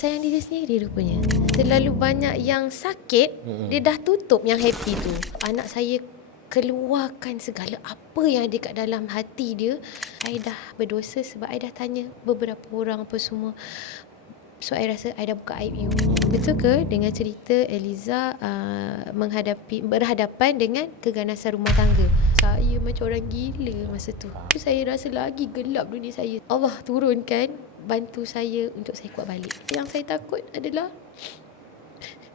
sayang diri sendiri rupanya. Terlalu banyak yang sakit, dia dah tutup yang happy tu. Anak saya keluarkan segala apa yang ada kat dalam hati dia. I dah berdosa sebab I dah tanya beberapa orang apa semua. So I rasa I dah buka aib you. Betul ke dengan cerita Eliza berhadapan dengan keganasan rumah tangga? Saya macam orang gila masa tu. Saya rasa lagi gelap dunia saya. Allah turunkan bantu saya untuk saya kuat balik. Yang saya takut adalah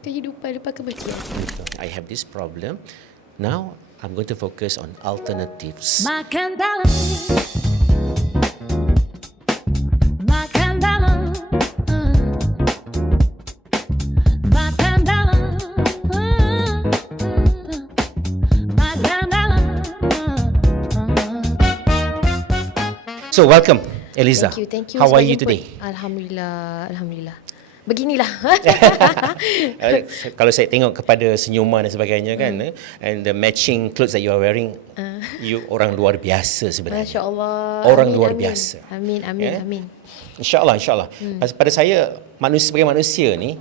kehidupan lepas kematian. I have this problem. Now I'm going to focus on alternatives. Makan dalam, makan dalam, makan dalam, makan dalam. So welcome, Eliza. Thank you. How are sebab you jemput. today? Alhamdulillah. Beginilah. Kalau saya tengok kepada senyuman dan sebagainya kan, and the matching clothes that you are wearing, you orang luar biasa sebenarnya. Masya Allah. Orang Amin, luar amin. biasa. Amin. Ya? Amin. InsyaAllah. Pada saya, sebagai manusia ni,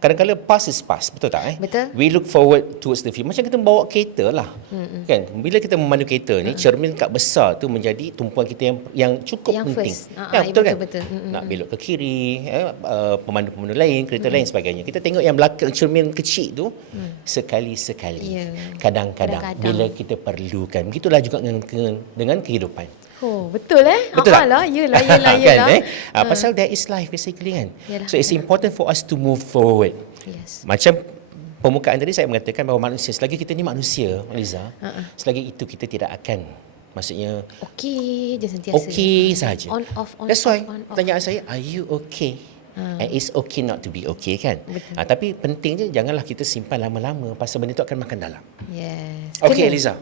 kadang-kadang past is past, betul tak? Betul. We look forward towards the future. Macam kita bawa kereta lah. Kan? Bila kita memandu kereta ni, cermin kat besar tu menjadi tumpuan kita yang cukup Yang penting. first. Betul kan? Betul. Nak belok ke kiri, pemandu-pemandu lain, kereta lain sebagainya. Kita tengok yang belakang cermin kecil tu, sekali-sekali. Ya. Kadang-kadang, bila kita perlukan. Begitulah juga dengan kehidupan. Oh, betul Betul tak? Yelah. Kan, pasal there is life basically kan. Yalah. So it's important for us to move forward. Yes. Macam pembukaan tadi saya mengatakan bahawa manusia, selagi kita ni manusia, Liza, selagi itu kita tidak akan, maksudnya Okey je sentiasa. okey saja. On off. That's why on, off. pertanyaan saya, are you okay? And it's okay not to be okay kan. Betul. Tapi penting je janganlah kita simpan lama-lama, pasal benda tu akan makan dalam. Yes. Okay, Kena. Eliza.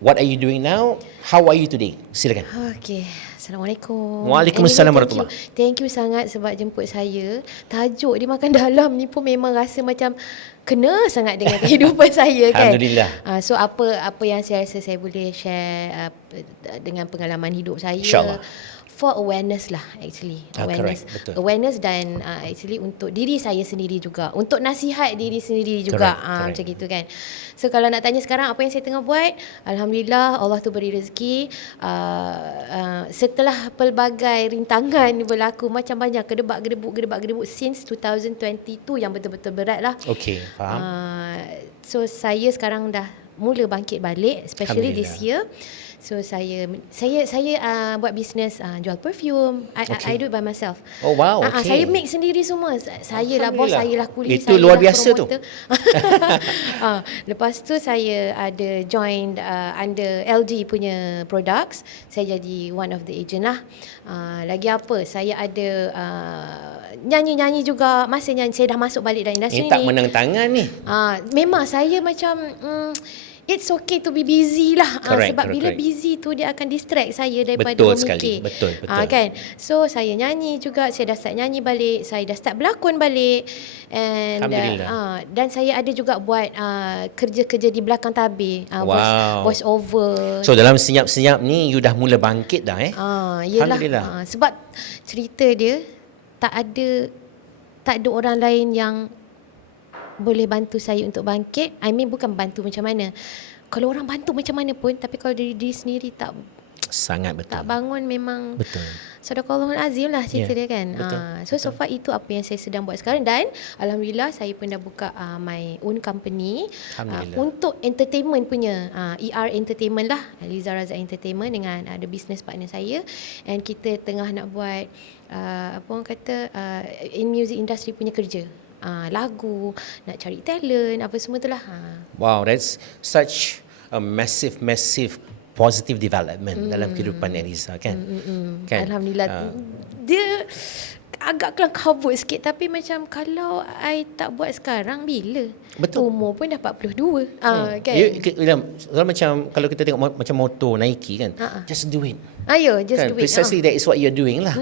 What are you doing now? How are you today? Silakan. Okey. Assalamualaikum. Waalaikumsalam Anyway, warahmatullahi. Thank you sangat sebab jemput saya. Tajuk dia makan dalam ni pun memang rasa macam kena sangat dengan kehidupan saya kan. Alhamdulillah. So apa yang saya rasa saya boleh share dengan pengalaman hidup saya. InsyaAllah. For awareness lah actually. Awareness. Correct, betul. Awareness dan actually untuk diri saya sendiri juga. Untuk nasihat diri sendiri juga. Correct. Macam gitu kan. So kalau nak tanya sekarang apa yang saya tengah buat, alhamdulillah Allah tu beri rezeki. Setelah pelbagai rintangan berlaku macam banyak gedebak-gedebuk since 2022 yang betul-betul berat lah. Okay, faham. So saya sekarang dah mula bangkit balik, especially this year. So saya buat bisnes jual perfume. I do it by myself. Oh wow, okay. Saya make sendiri semua. Saya lah bos, saya lah kuli, Itu saya luar lah biasa promoter. Lepas tu saya ada join under LG punya products. Saya jadi one of the agent lah. Lagi apa? Saya ada nyanyi-nyanyi juga. Masa nyanyi saya dah masuk balik dalam industri ni. Tak menang tangan ni. Memang saya macam it's okay to be busy lah. Sebab bila busy tu dia akan distract saya daripada Betul memikir. sekali. Betul. Kan? So saya nyanyi juga, saya dah start nyanyi balik, saya dah start berlakon balik. And dan saya ada juga buat kerja-kerja di belakang tabir. Voice over. So dalam senyap-senyap ni you dah mula bangkit dah Yelah. Alhamdulillah. Sebab cerita dia tak ada orang lain yang boleh bantu saya untuk bangkit. I mean bukan bantu macam mana. Kalau orang bantu macam mana pun, tapi kalau diri sendiri tak sangat betul. Tak bangun memang betul. Sadaqallahul azim lah cerita dia kan. So far itu apa yang saya sedang buat sekarang, dan alhamdulillah saya pun dah buka my own company untuk entertainment punya, ER Entertainment lah, Eliza Razak Entertainment, dengan ada business partner saya, and kita tengah nak buat apa orang kata in music industry punya kerja. Lagu, nak cari talent, apa semua tu lah. Wow, that's such a massive positive development dalam kehidupan Eliza kan. Kan? Alhamdulillah. Dia agak kelang kabut sikit, tapi macam kalau I tak buat sekarang, bila? Betul. Umur pun dah 42. Kan? Kalau macam kalau kita tengok macam motor Nike kan, just do it. Just kan? do it. Precisely that is what you're doing lah.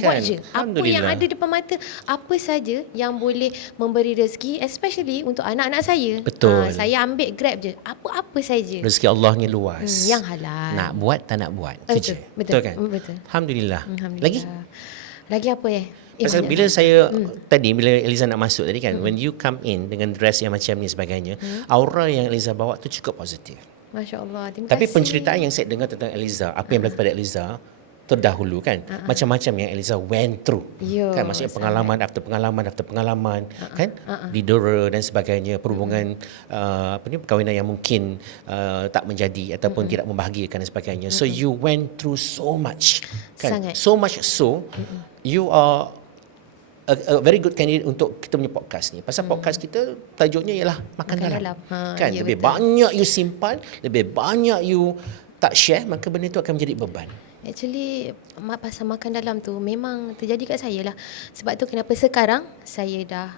Buat je. Apa yang ada depan mata, apa saja yang boleh memberi rezeki, especially untuk anak-anak saya. Betul. Saya ambil grab je. Apa saja. Rezeki Allah ni luas. Yang halal. Nak buat tak nak buat. Betul. Betul kan? Betul. Alhamdulillah. Alhamdulillah. Lagi apa Pasal banyak bila saya tadi bila Eliza nak masuk tadi kan, when you come in dengan dress yang macam ni sebagainya, aura yang Eliza bawa tu cukup positif. Masya Allah. Terima Tapi kasih. penceritaan yang saya dengar tentang Eliza, apa yang berlaku pada Eliza terdahulu kan, macam-macam yang Eliza went through. Ya, Kan maksudnya pengalaman after pengalaman kan, didera dan sebagainya, perhubungan perkahwinan yang mungkin tak menjadi ataupun tidak membahagiakan dan sebagainya. So you went through so much kan. Sangat. So much so you are a very good candidate untuk kita punya podcast ni. Pasal podcast kita tajuknya ialah makan dalam. Kan ya, lebih betul. banyak you simpan, lebih banyak you tak share, maka benda itu akan menjadi beban. Actually, pasal makan dalam tu memang terjadi kat saya lah. Sebab tu kenapa sekarang saya dah,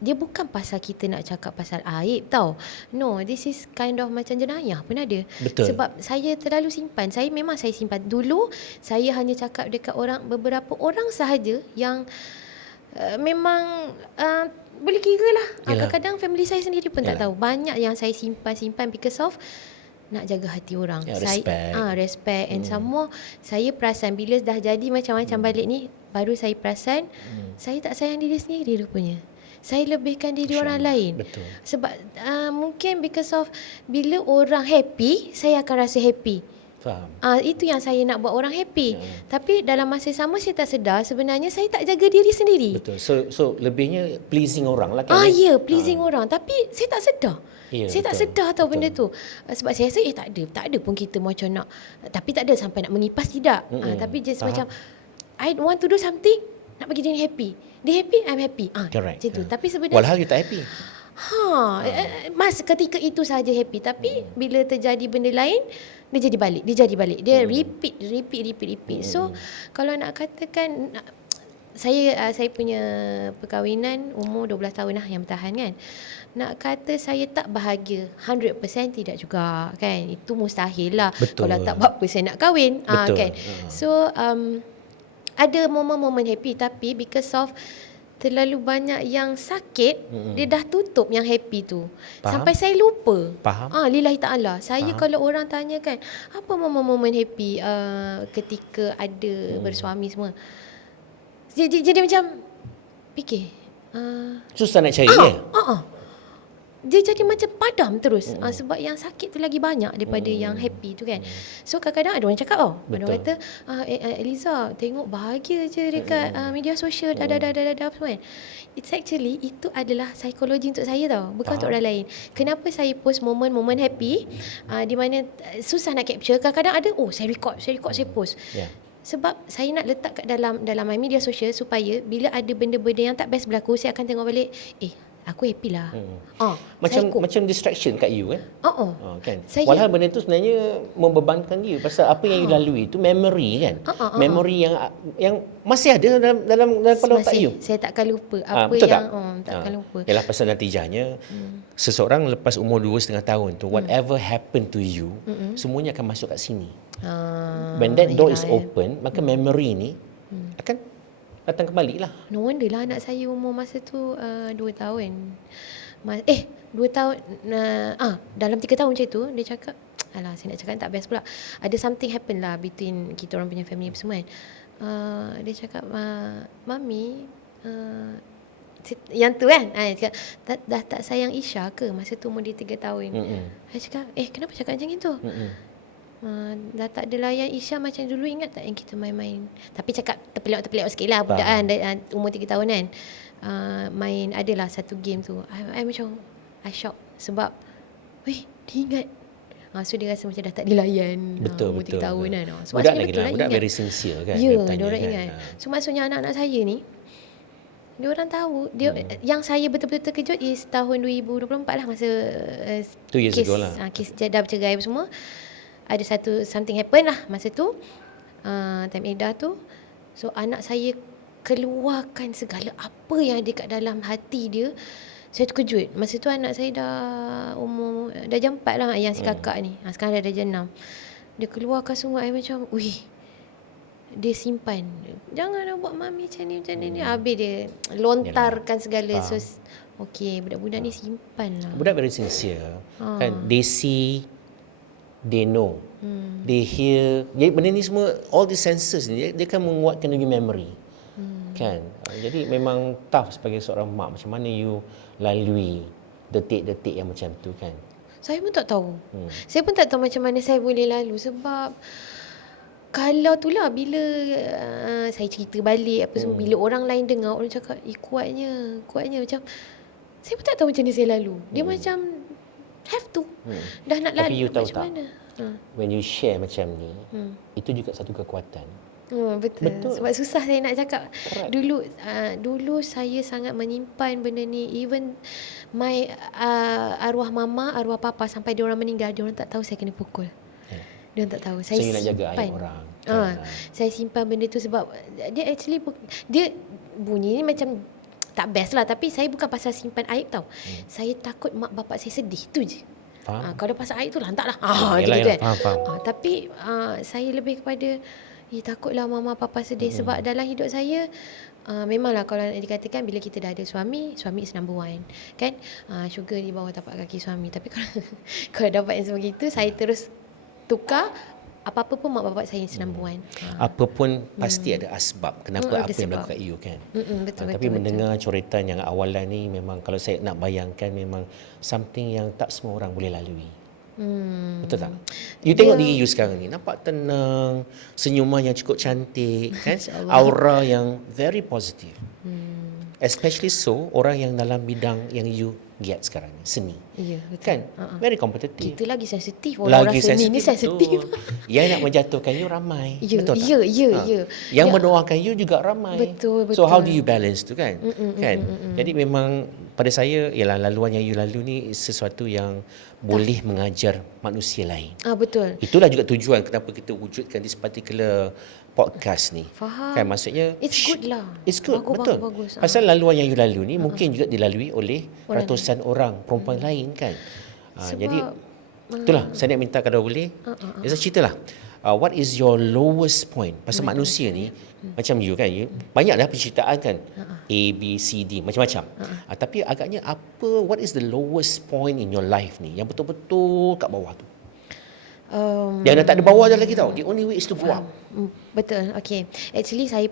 dia bukan pasal kita nak cakap pasal aib tau. No, this is kind of macam jenayah pun ada. Betul. Sebab saya terlalu simpan. Saya simpan. Dulu saya hanya cakap dekat beberapa orang sahaja yang memang boleh kira lah. Kadang-kadang family saya sendiri pun tak tahu. Banyak yang saya simpan because of nak jaga hati orang. Respect and some more, saya perasan bila dah jadi macam-macam balik ni, baru saya perasan saya tak sayang diri sendiri rupanya. Saya lebihkan diri orang lain. Betul. Sebab mungkin because of bila orang happy, saya akan rasa happy. Faham. Itu yang saya nak buat orang happy. Tapi dalam masa sama saya tak sedar sebenarnya saya tak jaga diri sendiri. Betul. So lebihnya pleasing orang lah kan. Pleasing orang. Tapi saya tak sedar. Saya tak sedar tau benda tu. Sebab saya rasa tak ada pun kita macam nak, tapi tak ada sampai nak mengipas tidak. Tapi just macam I want to do something, nak bagi dia happy. Dia happy, I'm happy. Correct. Macam tu. Tapi sebenarnya walhal you tak happy. Mas ketika itu saja happy, tapi bila terjadi benda lain, dia jadi balik. Dia repeat. So kalau nak katakan, saya punya perkahwinan umur 12 tahun lah yang bertahan kan. Nak kata saya tak bahagia 100% tidak juga kan. Itu mustahil lah. Betul. Kalau tak buat apa saya nak kahwin. Betul. Kan. So ada momen-momen happy, tapi because of terlalu banyak yang sakit, dia dah tutup yang happy tu. Faham. Sampai saya lupa. Faham. Lillahi ta'ala. Saya Faham. kalau orang tanya kan, apa momen-momen happy ketika ada bersuami semua, jadi macam fikir. Susah nak cari dia. Dia jadi macam padam terus. Sebab yang sakit tu lagi banyak daripada yang happy tu kan. So kadang-kadang ada orang cakap ada orang kata, Eliza tengok bahagia je dekat media sosial dah semua kan. It's actually itu adalah psikologi untuk saya tau, bukan untuk orang lain. Kenapa saya post momen-momen happy di mana susah nak capture. Kadang-kadang ada saya record saya post. Sebab saya nak letak kat dalam my media sosial supaya bila ada benda-benda yang tak best berlaku, saya akan tengok balik, aku happy lah. Macam distraction kat you kan. Kan. Walhal benda tu sebenarnya membebankan you, pasal apa yang you lalui tu memory kan. Memory yang masih ada dalam kepala otak you. Saya takkan lupa apa betul yang tak? takkan lupa. Yalah, pasal natijahnya seseorang lepas umur 2,5 tahun tu, whatever happened to you, semuanya akan masuk kat sini. When that door is open, maka memory ni akan datang kembali lah. No wonder lah anak saya umur masa tu 2 tahun. 2 tahun. Dalam 3 tahun macam tu, dia cakap, alah saya nak cakap tak best pula. Ada something happen lah between kita orang punya family semua kan. Dia cakap, Mami, yang tu kan, dia cakap, dah tak sayang Isha ke masa tu umur dia 3 tahun. Saya cakap, kenapa cakap macam itu? Dah tak ada layan Isha macam dulu, ingat tak yang kita main-main. Tapi cakap terpelak sikit lah budak kan, umur 3 tahun kan. Main adalah satu game tu, I macam I shock. Sebab dia ingat. So dia rasa macam dah tak dilayan. Umur 3 tahun kan. So budak lagi lah, budak very sincere kan. Ya, dia orang ingat. So maksudnya anak-anak saya ni, dia orang tahu. Yang saya betul-betul terkejut is tahun 2024 lah, masa 2 years ago lah. Kes dah bercerai semua. Ada something happen lah masa tu, time Ida tu. So anak saya keluarkan segala apa yang ada kat dalam hati dia. Saya terkejut. Masa tu anak saya dah jam 4 lah, yang si kakak ni. Sekarang dah jam 6. Dia keluarkan semua. Saya macam, dia simpan. Jangan nak buat mami macam ni. Habis dia lontarkan segala. So okay, budak-budak ni simpan lah. Budak very sincere. Kan, they see, they know, they hear. Jadi benda ni semua, all the senses ni, dia akan menguatkan lagi memory. Kan? Jadi memang tough sebagai seorang mak. Macam mana you lalui detik-detik yang macam tu kan? Saya pun tak tahu. Saya pun tak tahu macam mana saya boleh lalu sebab kalau tu lah bila saya cerita balik apa semua, bila orang lain dengar, orang cakap kuatnya macam saya pun tak tahu macam mana saya lalu. Dia macam have to. Dah nak Tapi lalu you tahu macam tak? mana? When you share macam ni, itu juga satu kekuatan. Betul. Sebab susah saya nak cakap. Correct. Dulu saya sangat menyimpan benda ni. Even my arwah mama, arwah papa sampai dia orang meninggal, dia orang tak tahu saya kena pukul. Dia orang tak tahu. Saya So, you nak jaga simpan. aib orang. Saya simpan benda tu sebab dia actually dia bunyi ni macam tak best lah, tapi saya bukan pasal simpan aib tau. Saya takut mak bapak saya sedih, tu je. Faham? Kalau pasal aib tu lantak lah. Yelah, Gitu kan. faham. Tapi saya lebih kepada takutlah mama papa sedih sebab dalam hidup saya memanglah kalau nak dikatakan bila kita dah ada suami is number one kan, syurga di bawah tapak kaki suami. Tapi kalau dapat yang semua gitu, saya terus tukar apa-apa pun mak bapak saya is number one. Apa pun pasti ada asbab kenapa apa yang sebab. berlaku kat you kan. Betul, Tapi mendengar coretan yang awalan ni memang kalau saya nak bayangkan memang something yang tak semua orang boleh lalui. Betul tak? You tengok diri you sekarang ni, nampak tenang, senyuman yang cukup cantik kan, aura yang very positive. Especially so orang yang dalam bidang yang you giat sekarang ni, seni. Ya, betul. Kan? Very competitive. Kita lagi sensitif. Orang seni ni sensitif. Yang nak menjatuhkan you ramai. Ya, betul tak? ya. Yang mendoakan you juga ramai. Betul. So how do you balance tu kan? Jadi memang pada saya ialah laluan yang you lalu ni sesuatu yang boleh mengajar manusia lain. Betul. Itulah juga tujuan kenapa kita wujudkan this particular podcast ni. Faham. Kan maksudnya It's good lah. It's good, betul. Bagus. Pasal laluan yang you lalu ni mungkin juga dilalui oleh ratusan orang perempuan lain kan. Jadi itulah saya nak minta kalau boleh. Saya ceritalah. What is your lowest point? Pasal manusia ni macam you kan, you banyak dah penceritaan kan. A, B, C, D macam-macam. Tapi agaknya what is the lowest point in your life ni yang betul-betul kat bawah tu? Yang dah tak ada bawah dah lagi tau. The only way is to go up. Betul. Okay. Actually saya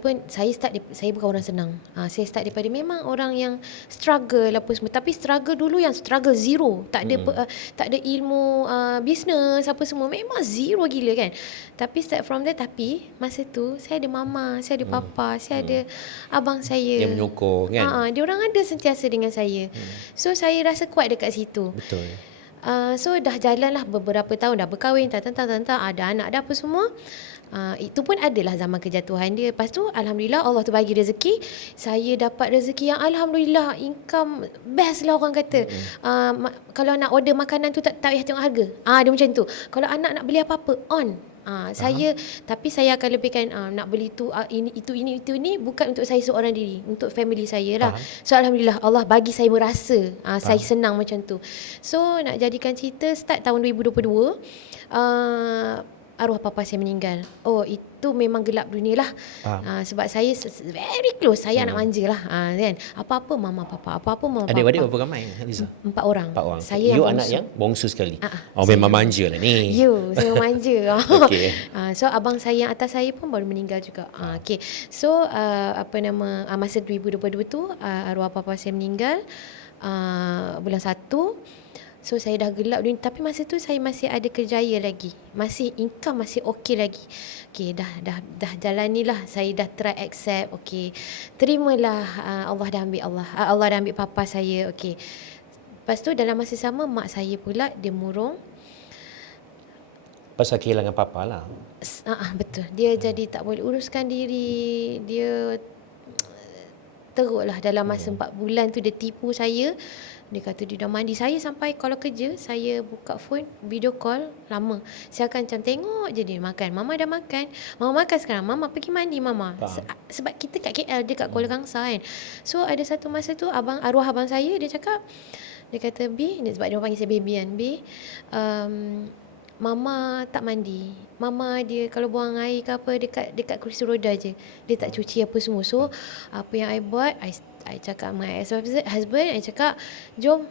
bukan orang senang. Saya start daripada memang orang yang struggle apa semua. Tapi struggle dulu yang struggle zero. Tak ada ilmu business apa semua. Memang zero gila kan. Tapi start from there. Tapi masa tu saya ada mama, saya ada papa, saya ada abang saya. Yang menyokong kan. Dia orang ada sentiasa dengan saya. So saya rasa kuat dekat situ. Betul. So dah jalanlah beberapa tahun, dah berkahwin, ada anak dah apa semua. Itu pun adalah zaman kejatuhan dia. Lepas tu alhamdulillah Allah tu bagi rezeki. Saya dapat rezeki yang alhamdulillah income best lah orang kata. Kalau nak order makanan tu tak payah tengok harga. Dia macam tu. Kalau anak nak beli apa-apa on. Tapi saya akan lebihkan nak beli tu ini bukan untuk saya seorang diri, untuk family saya lah. So alhamdulillah Allah bagi saya merasa saya senang macam tu. So nak jadikan cerita, start tahun 2022 arwah papa saya meninggal. Itu memang gelap dunia lah. Sebab saya very close. Saya anak manja lah. Kan? Apa-apa mama papa. Adik-adik berapa ramai Liza? 4 orang. Saya you yang anak bongsu. yang bongsu sekali. Memang manja lah ni. Saya manja. Okay. So abang saya yang atas saya pun baru meninggal juga. Okay. So masa 2022 tu arwah papa saya meninggal bulan 1. So saya dah gelap dunia, tapi masa tu saya masih ada kerjaya lagi. Masih income masih okey lagi. Okey, dah jalanilah. Saya dah try accept. Okey. Terimalah, Allah dah ambil papa saya. Okey. Lepas tu dalam masa sama mak saya pula dia murung. Pasal kehilangan papa lah. Betul. Dia jadi tak boleh uruskan diri. Dia teruklah dalam masa 4 bulan tu dia tipu saya. Dia kata dia dah mandi. Saya sampai kalau kerja, saya buka phone, video call, lama. Saya akan macam tengok je dia makan. Mama dah makan. Mama makan sekarang. Mama pergi mandi, Mama. Sebab kita kat KL, dia kat Kuala Kangsar kan. So, ada satu masa tu, arwah abang saya, dia cakap, dia kata, B, sebab dia panggil saya baby kan, B, Mama tak mandi. Mama dia kalau buang air ke apa dekat kursi roda je. Dia tak cuci apa semua. So, apa yang I buat, I cakap dengan my ex-husband, I cakap, jom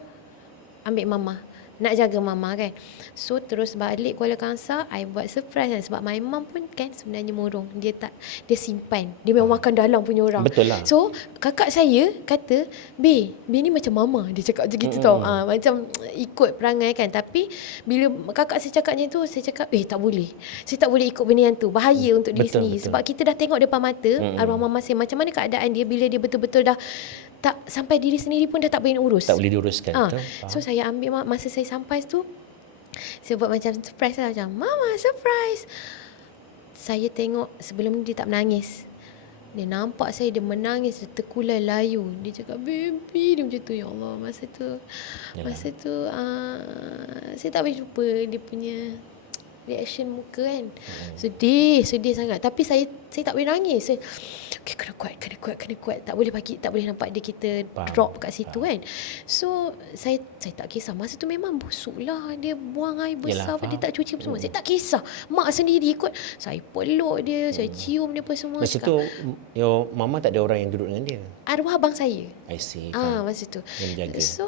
ambil Mama. nak jaga mama kan. So terus balik Kuala Kangsar, I buat surprise kan. Sebab my mum pun kan sebenarnya murung. Dia simpan. Dia memang makan dalam punya orang. Betul lah. So kakak saya kata, B ni macam mama. Dia cakap macam gitu tau. Macam ikut perangai kan. Tapi bila kakak saya cakapnya tu, saya cakap, tak boleh. Saya tak boleh ikut benda yang tu. Bahaya untuk diri sendiri. Sebab kita dah tengok depan mata arwah mama saya macam mana keadaan dia bila dia betul-betul dah tak sampai diri sendiri pun dah tak boleh nak urus. Tak boleh diuruskan. So saya ambil masa saya sampai tu, saya buat macam surprise lah. Macam, mama surprise. Saya tengok sebelum ni dia tak menangis. Dia nampak saya, dia menangis, dia terkulai layu. Dia cakap, baby, dia macam tu. Ya Allah, masa tu saya tak boleh lupa dia punya reaction muka kan. Sedih sangat. Tapi saya tak boleh nangis. Saya, okay, kena kuat. Tak boleh nampak dia kita drop kat situ kan. So saya tak kisah. Masa tu memang busuk lah. Dia buang air besar. Dia tak cuci semua. Saya tak kisah. Mak sendiri ikut. Saya peluk dia, saya cium dia apa semua. Masa tu your mama tak ada orang yang duduk dengan dia? Arwah abang saya. I see. Masa tu. Yang menjaga. So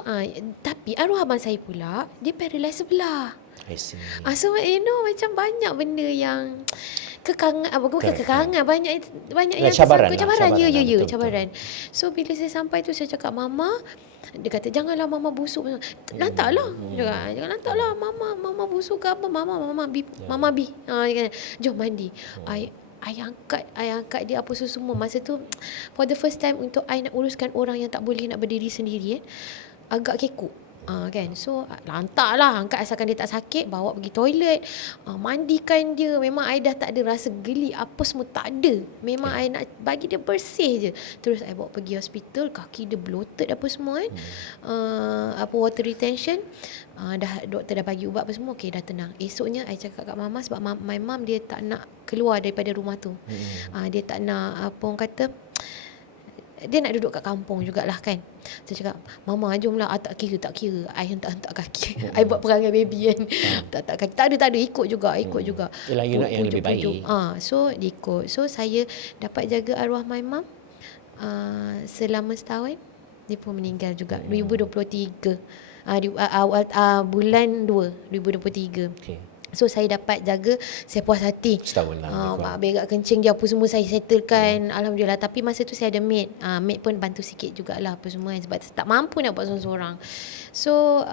tapi arwah abang saya pula, dia paralyzed sebelah. I see. So macam banyak benda yang bukan kekangan, banyak yang cabaran. Cabaran. So bila saya sampai tu, saya cakap, mama, dia kata, janganlah mama busuk. Lantaklah. Jangan lantaklah mama busuk ke apa. Mama B. Dia kata, jom mandi. I angkat dia apa semua. Masa tu for the first time untuk I nak uruskan orang yang tak boleh nak berdiri sendiri agak kekok. Kan. So lantaklah, angkat asalkan dia tak sakit, bawa pergi toilet, mandikan dia. Memang I dah tak ada rasa geli apa semua, tak ada. Memang I nak bagi dia bersih je. Terus I bawa pergi hospital, kaki dia bloated apa semua kan. Water retention. Doktor dah bagi ubat apa semua, okey, dah tenang. Esoknya I cakap kat mama, sebab my mum dia tak nak keluar daripada rumah tu. Dia tak nak, apa orang kata, dia nak duduk kat kampung jugalah kan. Saya cakap, mama jomlah. Tak kira I hentak kaki. I buat perangai baby kan. Tak kaki. Tak ada ikut juga. Yelah, you nak yang lebih baik. So diikut. So saya dapat jaga arwah my mum selama setahun. Dia pun meninggal juga 2023. Awal bulan 2 2023. Okay. So saya dapat jaga, saya puas hati. Setahun lah. Berak kencing dia apa semua saya settlekan. Alhamdulillah. Tapi masa tu saya ada maid. Maid pun bantu sikit jugalah apa semua. Sebab tak mampu nak buat seorang-seorang. So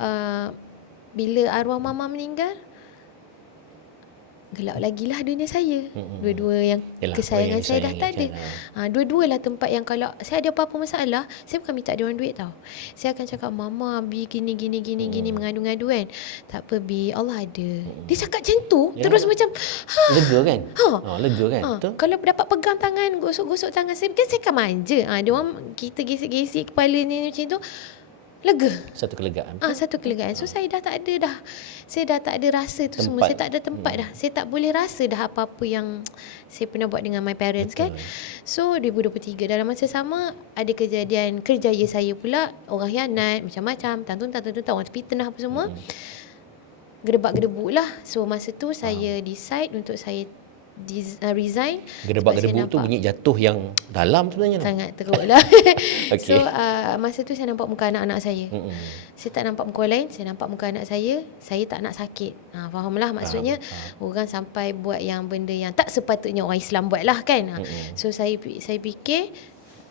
bila arwah mama meninggal, gelap lagi lah dunia saya. Dua-dua yang kesayangan saya dah tak ada. Dua-dua lah tempat yang kalau saya ada apa-apa masalah, saya bukan minta dia orang duit tau. Saya akan cakap, mama, Bi gini mengadu-ngadu kan. Tak apa Bi, Allah ada. Dia cakap macam tu, terus macam lega kan? Lega kan? Kalau dapat pegang tangan, gosok-gosok tangan saya, kan saya kan manja. Dia orang, kita gesek-gesek kepala ni macam tu, lega. Satu kelegaan. So saya dah tak ada dah. Saya dah tak ada rasa tu tempat. Semua. Saya tak ada tempat dah. Saya tak boleh rasa dah apa-apa yang saya pernah buat dengan my parents. Betul. Kan. So 2023 dalam masa sama ada kejadian kerjaya saya pula, orang hianat macam-macam, tantun orang fitnah apa semua. Gedebak-gedebuk lah. So masa tu saya decide untuk saya resign. Gedebak-gedebuk tu bunyi jatuh yang dalam sebenarnya. Sangat teruk lah. Okay. So masa tu saya nampak muka anak-anak saya. Saya tak nampak muka lain, saya nampak muka anak saya. Saya tak nak sakit. Fahamlah maksudnya. Orang sampai buat yang benda yang tak sepatutnya orang Islam buat lah kan. So saya fikir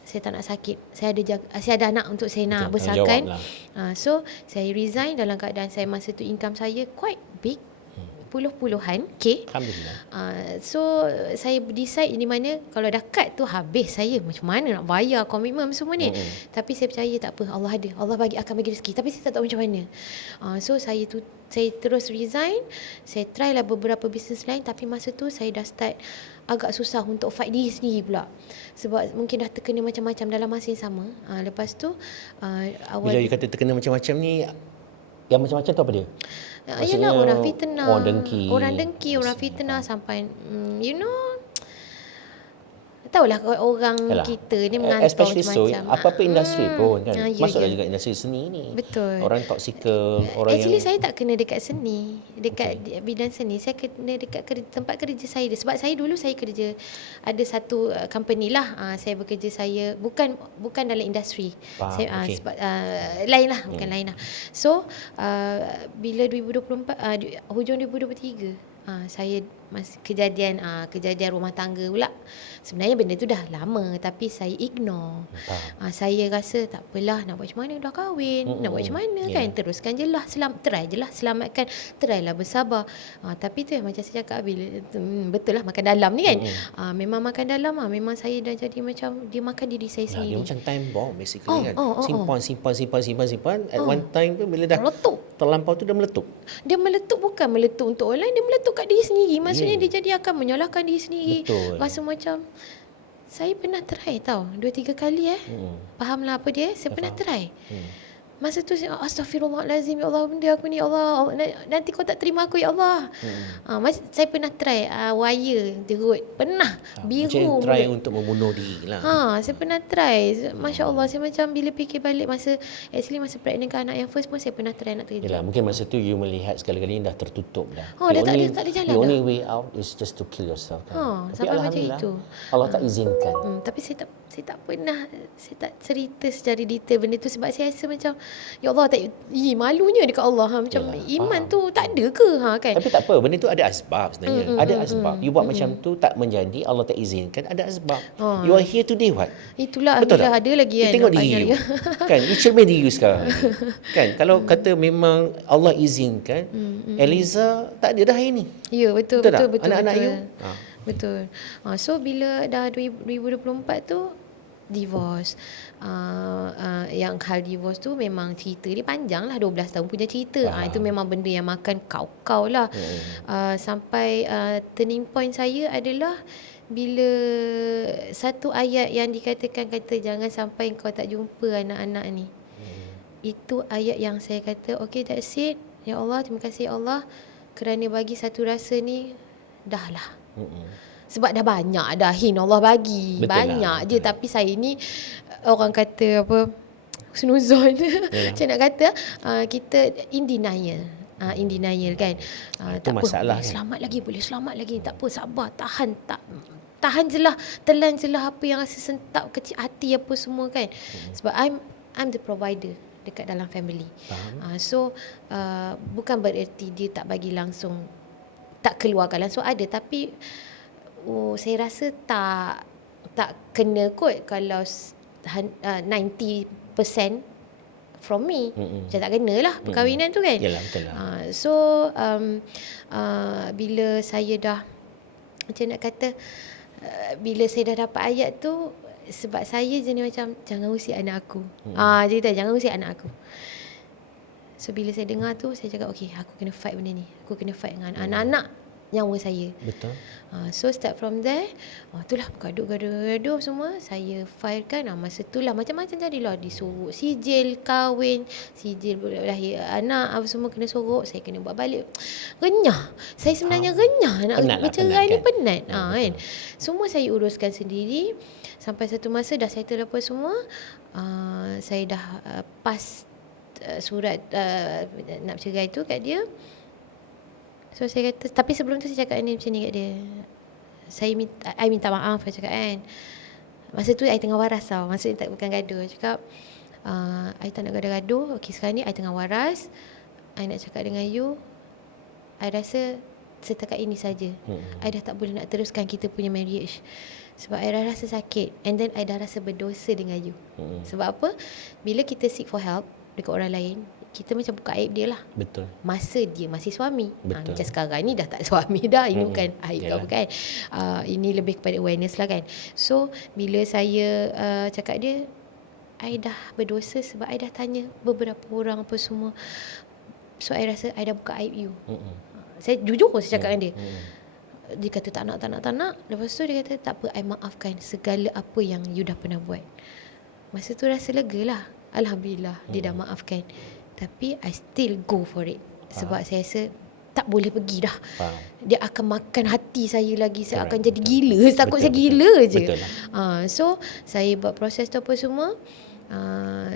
saya tak nak sakit. Saya ada anak untuk saya nak besarkan. So saya resign dalam keadaan saya masa tu income saya quite big. Puluhan K. Alhamdulillah. So saya decide di mana kalau dah cut tu habis saya macam mana nak bayar komitmen semua ni. Tapi saya percaya tak apa, Allah ada. Allah akan bagi rezeki. Tapi saya tak tahu macam mana. So saya terus resign. Saya try lah beberapa bisnes lain, tapi masa tu saya dah start agak susah untuk fight diri sendiri pula. Sebab mungkin dah terkena macam-macam dalam masa yang sama. Lepas tu bila you kata terkena macam-macam ni, yang macam-macam tu apa dia? Yalah, orang fitnah. Orang dengki, orang fitnah sampai tahulah orang Yalah. kita ni mengantar Especially so, macam-macam. apa-apa industri pun kan. Ya, Masuklah ya. juga industri seni ni. Betul. Orang toxical, orang Actually yang saya tak kena dekat seni, dekat bidang seni. Saya kena dekat tempat kerja saya. Sebab saya dulu saya kerja ada satu company lah. Saya bekerja, saya bukan dalam industri. Faham, Saya okey. sebab lain lah, bukan lain lah. So bila 2024 hujung 2023 saya kejadian rumah tangga pula. Sebenarnya benda tu dah lama tapi saya ignore. Saya rasa tak apalah, nak buat macam mana, dah kahwin, nak buat macam mana kan, teruskan je lah, try je lah, selamatkan, try lah bersabar. Tapi tu yang macam saya cakap, bila betul lah makan dalam ni kan. Memang makan dalam memang saya dah jadi macam dia makan diri saya dia sendiri. macam time bomb basically kan. Simpan. At one time tu bila dah Meletup. terlampau tu dah meletup. Dia meletup, bukan meletup untuk orang lain, dia meletup kat diri sendiri. Maksudnya dia jadi akan menyalahkan diri sendiri. Betul. Rasa macam saya pernah try tau 2-3 kali fahamlah apa dia. Saya pernah try. Masa tu saya astagfirullahalazim, ya Allah, benda aku ni, ya Allah, nanti kau tak terima aku, ya Allah. Saya pernah try wire jerut, pernah biru Macam try mulut. untuk membunuh diri lah. Saya pernah try. Masya Allah, saya macam bila fikir balik masa pregnant ke anak yang first pun saya pernah try nak terkejut. Yelah, mungkin masa tu you melihat segala-galanya dah tertutup dah. Dah tak ada jalan The dah. only way out is just to kill yourself kan. Tapi sampai macam Alhamdulillah, itu. Allah tak izinkan. Tapi saya tak pernah, saya tak cerita secara detail benda tu sebab saya rasa macam ya Allah, malunya dekat Allah macam Yalah, iman faham. tu tak ada ke kan. Tapi tak apa, benda tu ada asbab sebenarnya. Ada asbab. You buat macam tu tak menjadi, Allah tak izinkan, ada asbab. You are here today what? Itulah, Betul alhamdulillah tak? ada lagi You kan. tengok nampak diri you. dia. Kan, you cermin diri you sekarang. Kan, kalau kata memang Allah izinkan, Eliza tak ada dah hari ni. Ya, betul. Anak-anak betul. you? Betul. So bila dah 2024 tu divorce. Yang hal divorce tu memang cerita dia panjang lah, 12 tahun punya cerita. Itu memang benda yang makan kau lah. Sampai turning point saya adalah bila satu ayat yang dikatakan jangan sampai kau tak jumpa anak-anak ni. Itu ayat yang saya kata okay, that's it. Ya Allah, terima kasih ya Allah kerana bagi satu rasa ni dah lah. Sebab dah banyak dah hint Allah bagi. Betul banyak lah, je. Tapi saya ni orang kata apa, snuzon. Macam nak kata kita in denial. In denial kan. Itu Tak masalah apa, kan? boleh selamat lagi. Tak apa, sabar, tahan je lah, telan je lah apa yang rasa sentak kecil hati apa semua kan. Sebab I'm the provider dekat dalam family. So bukan bererti dia tak bagi langsung, tak keluarkan langsung, ada, tapi saya rasa tak kena kot kalau 90% from me. Macam tak kena lah perkahwinan tu kan. Yalah, betul lah. So bila saya dah macam nak kata bila saya dah dapat ayat tu, sebab saya jenis macam jangan usik anak aku. Jadi jangan usik anak aku. So bila saya dengar tu, saya cakap okay, aku kena fight benda ni. Aku kena fight dengan anak-anak nyawa saya. Betul. So start from there, itulah gaduh semua. Saya file kan, masa tu lah macam-macam jadilah. Disuruh sijil kahwin, sijil lahir anak, apa semua kena sorok. Saya kena buat balik. Renyah. Saya sebenarnya renyah nak bercerai ni, penat kan. Semua saya uruskan sendiri. Sampai satu masa dah settle apa semua. Saya dah pass surat nak bercerai tu kat dia. So saya kata, tapi sebelum tu saya cakap macam ni kat dia. I minta maaf, saya cakap kan. Masa tu I tengah waras tau. Maksudnya tak, bukan gaduh. Saya cakap I tak nak gaduh-gaduh. Okay, sekarang ni I tengah waras. I nak cakap dengan you, I rasa setakat ini saja. I dah tak boleh nak teruskan kita punya marriage. Sebab I dah rasa sakit. And then I dah rasa berdosa dengan you. Sebab apa? Bila kita seek for help dekat orang lain, kita macam buka aib dia lah. Betul. Masa dia masih suami. Betul. Macam sekarang ni dah tak suami dah. Ini bukan aib ke apa kan. Ini lebih kepada awareness lah kan. So bila saya cakap dia, I dah berdosa sebab I dah tanya beberapa orang apa semua. So I rasa I dah buka aib you. Saya jujur saya cakap dengan dia. Dia kata tak nak. Lepas tu dia kata tak apa, I maafkan segala apa yang you dah pernah buat. Masa tu rasa lega lah. Alhamdulillah dia dah maafkan. Tapi I still go for it. Sebab saya rasa tak boleh pergi dah. Faham. Dia akan makan hati saya lagi. Saya Correct, akan jadi betul. gila. Takut Betul, saya betul. gila je. Betul lah. So saya buat proses tu apa semua.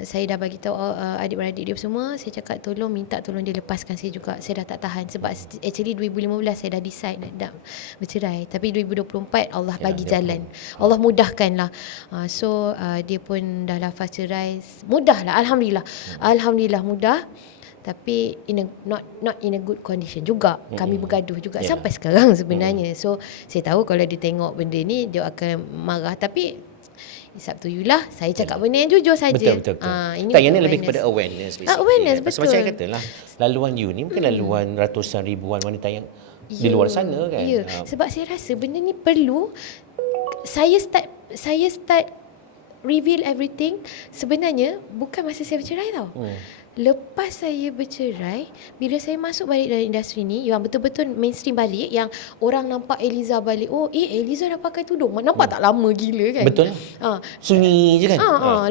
Saya dah bagi tahu adik-beradik dia semua. Saya cakap minta tolong dia lepaskan saya juga. Saya dah tak tahan sebab actually 2015 saya dah decide nak bercerai. Tapi 2024 Allah bagi jalan. Allah mudahkanlah. So dia pun dah lafaz cerai. Mudahlah, alhamdulillah. Alhamdulillah mudah. Tapi not in a good condition juga. Kami bergaduh juga sampai sekarang sebenarnya. So saya tahu kalau dia tengok benda ni dia akan marah, tapi it's up to you lah. Saya cakap benda yang jujur saja. Betul. Ini Tak, yang ni lebih kepada awareness. Awareness, Sebab betul. saya katalah, laluan you ni bukan laluan ratusan ribuan wanita yang di luar sana kan. Ya, sebab saya rasa benda ni perlu. Saya start reveal everything sebenarnya bukan masa saya bercerai tau. Lepas saya bercerai, bila saya masuk balik dalam industri ni, yang betul-betul mainstream balik, yang orang nampak Eliza balik, Eliza dah pakai tudung. Nampak tak lama gila kan? Betul. Sunyi je kan.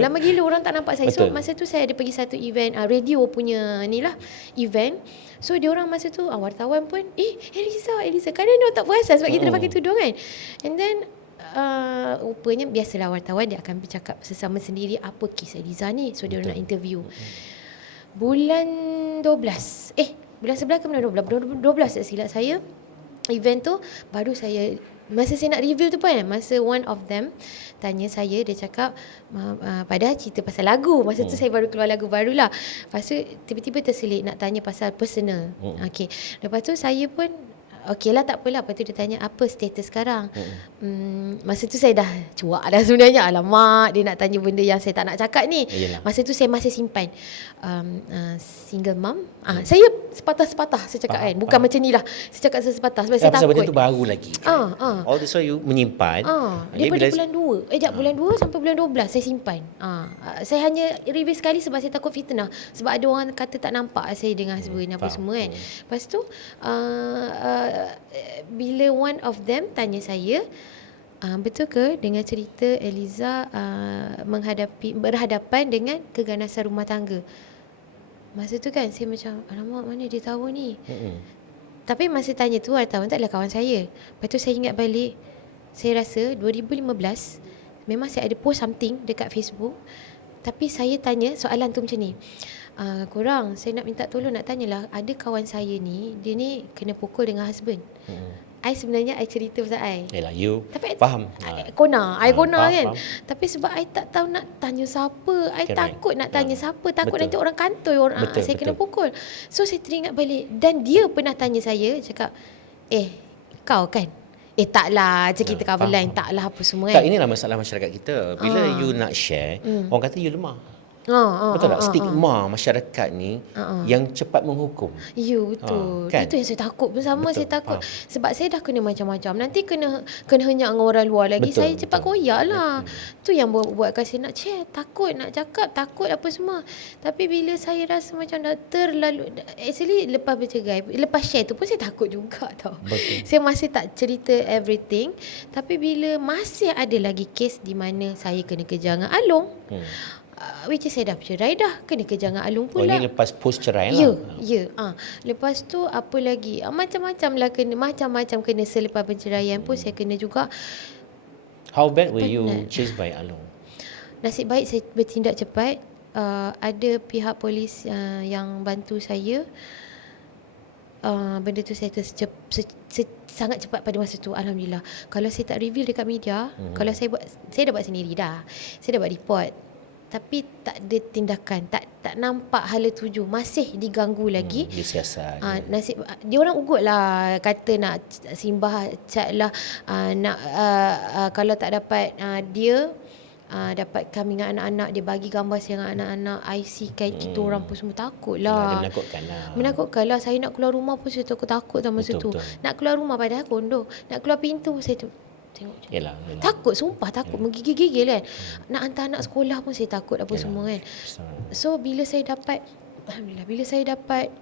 Lama gila orang tak nampak saya. Betul. So masa tu saya ada pergi satu event, radio punya ni lah, event. So dia orang masa tu wartawan pun, Eliza, kadang dia tak perasan sebab kita dah pakai tudung kan. And then rupanya biasalah wartawan dia akan bercakap sesama sendiri apa kes Eliza ni. So dia nak interview. Bulan 12 bulan 11 ke bulan 12 tak silap saya, event tu baru saya, masa saya nak review tu pun masa one of them tanya saya, dia cakap padahal cerita pasal lagu. Masa tu saya baru keluar lagu barulah. Lepas tu tiba-tiba terselit nak tanya pasal personal. Okey. Lepas tu saya pun okey lah, tak apalah. Lepas tu dia tanya apa status sekarang. Masa tu saya dah cuak dah sebenarnya. Alamak, dia nak tanya benda yang saya tak nak cakap ni. Yelah. Masa tu saya masih simpan single mom. Saya sepatah-sepatah saya cakap kan. Bukan macam ni lah. Saya cakap sepatah sebab saya Pasal takut. benda tu baru lagi kan. All this while you menyimpan. Daripada bulan 2 bulan 2 sampai bulan 12 saya simpan. Saya hanya review sekali sebab saya takut fitnah. Sebab ada orang kata tak nampak saya dengan husband apa semua kan. Lepas tu bila one of them tanya saya, betul ke dengan cerita Eliza berhadapan dengan keganasan rumah tangga? Masa tu kan saya macam, alamak, mana dia tahu ni? Tapi masa tanya tu wartawan tak adalah kawan saya. Lepas tu saya ingat balik, saya rasa 2015 memang saya ada post something dekat Facebook. Tapi saya tanya soalan tu macam ni, korang, saya nak minta tolong, nak tanyalah, ada kawan saya ni, dia ni kena pukul dengan husband. I sebenarnya I cerita pasal I. Yelah, you Tapi faham. I kona kan. faham. Tapi sebab I tak tahu nak tanya siapa. I Correct. takut nak tanya siapa. Takut Betul. nanti orang kantoi, orang Betul, saya kena betul. pukul. So saya teringat balik. Dan dia pernah tanya saya, cakap, kau kan? Taklah, macam kita cover line, taklah apa semua Tak, kan. inilah masalah masyarakat kita. Bila you nak share, orang kata you lemah. Betul tak? Stigma masyarakat ni yang cepat menghukum. Ya, betul. Kan? Itu yang saya takut pun sama. Betul, Saya takut faham. sebab saya dah kena macam-macam. Nanti kena henyak dengan orang luar lagi. Betul, Saya cepat betul. koyak lah. Tu yang buatkan saya nak share. Takut nak cakap, takut apa semua. Tapi bila saya rasa macam dah terlalu, actually lepas bercerai, lepas share tu pun saya takut juga tau. Betul. Saya masih tak cerita everything. Tapi bila masih ada lagi kes di mana saya kena kejar dengan Along, which is saya dah bercerai dah, kena kejar dengan Along pula. Ni lepas post cerai Ya, lah. Lepas tu apa lagi? Macam-macam lah kena, macam-macam kena selepas perceraian pun saya kena juga. How bad were you Penat. chased by Along? Nasib baik saya bertindak cepat. Ada pihak polis yang bantu saya. Benda tu saya sangat cepat pada masa tu, alhamdulillah. Kalau saya tak reveal dekat media, kalau saya dah buat sendiri dah. Saya dah buat report. Tapi tak ada tindakan, tak nampak hala tuju, masih diganggu lagi. Dia siasat. Nasib dia orang ugut lah, kata nak simbah cat lah, nak kalau tak dapat dia dapat kami dengan anak-anak, dia bagi gambar saya dengan anak-anak, IC kan kita orang pun semua takut Dia lah. menakutkan lah. Menakutkan lah. Saya nak keluar rumah pun saya takut tak masa tu. Betul. Nak keluar rumah padahal kondo, nak keluar pintu saya tengok Yelah. takut, sumpah takut, menggigil-gigil kan. Nak hantar anak sekolah pun saya takut apa Yelah. semua kan. So bila saya dapat, alhamdulillah, bila saya dapat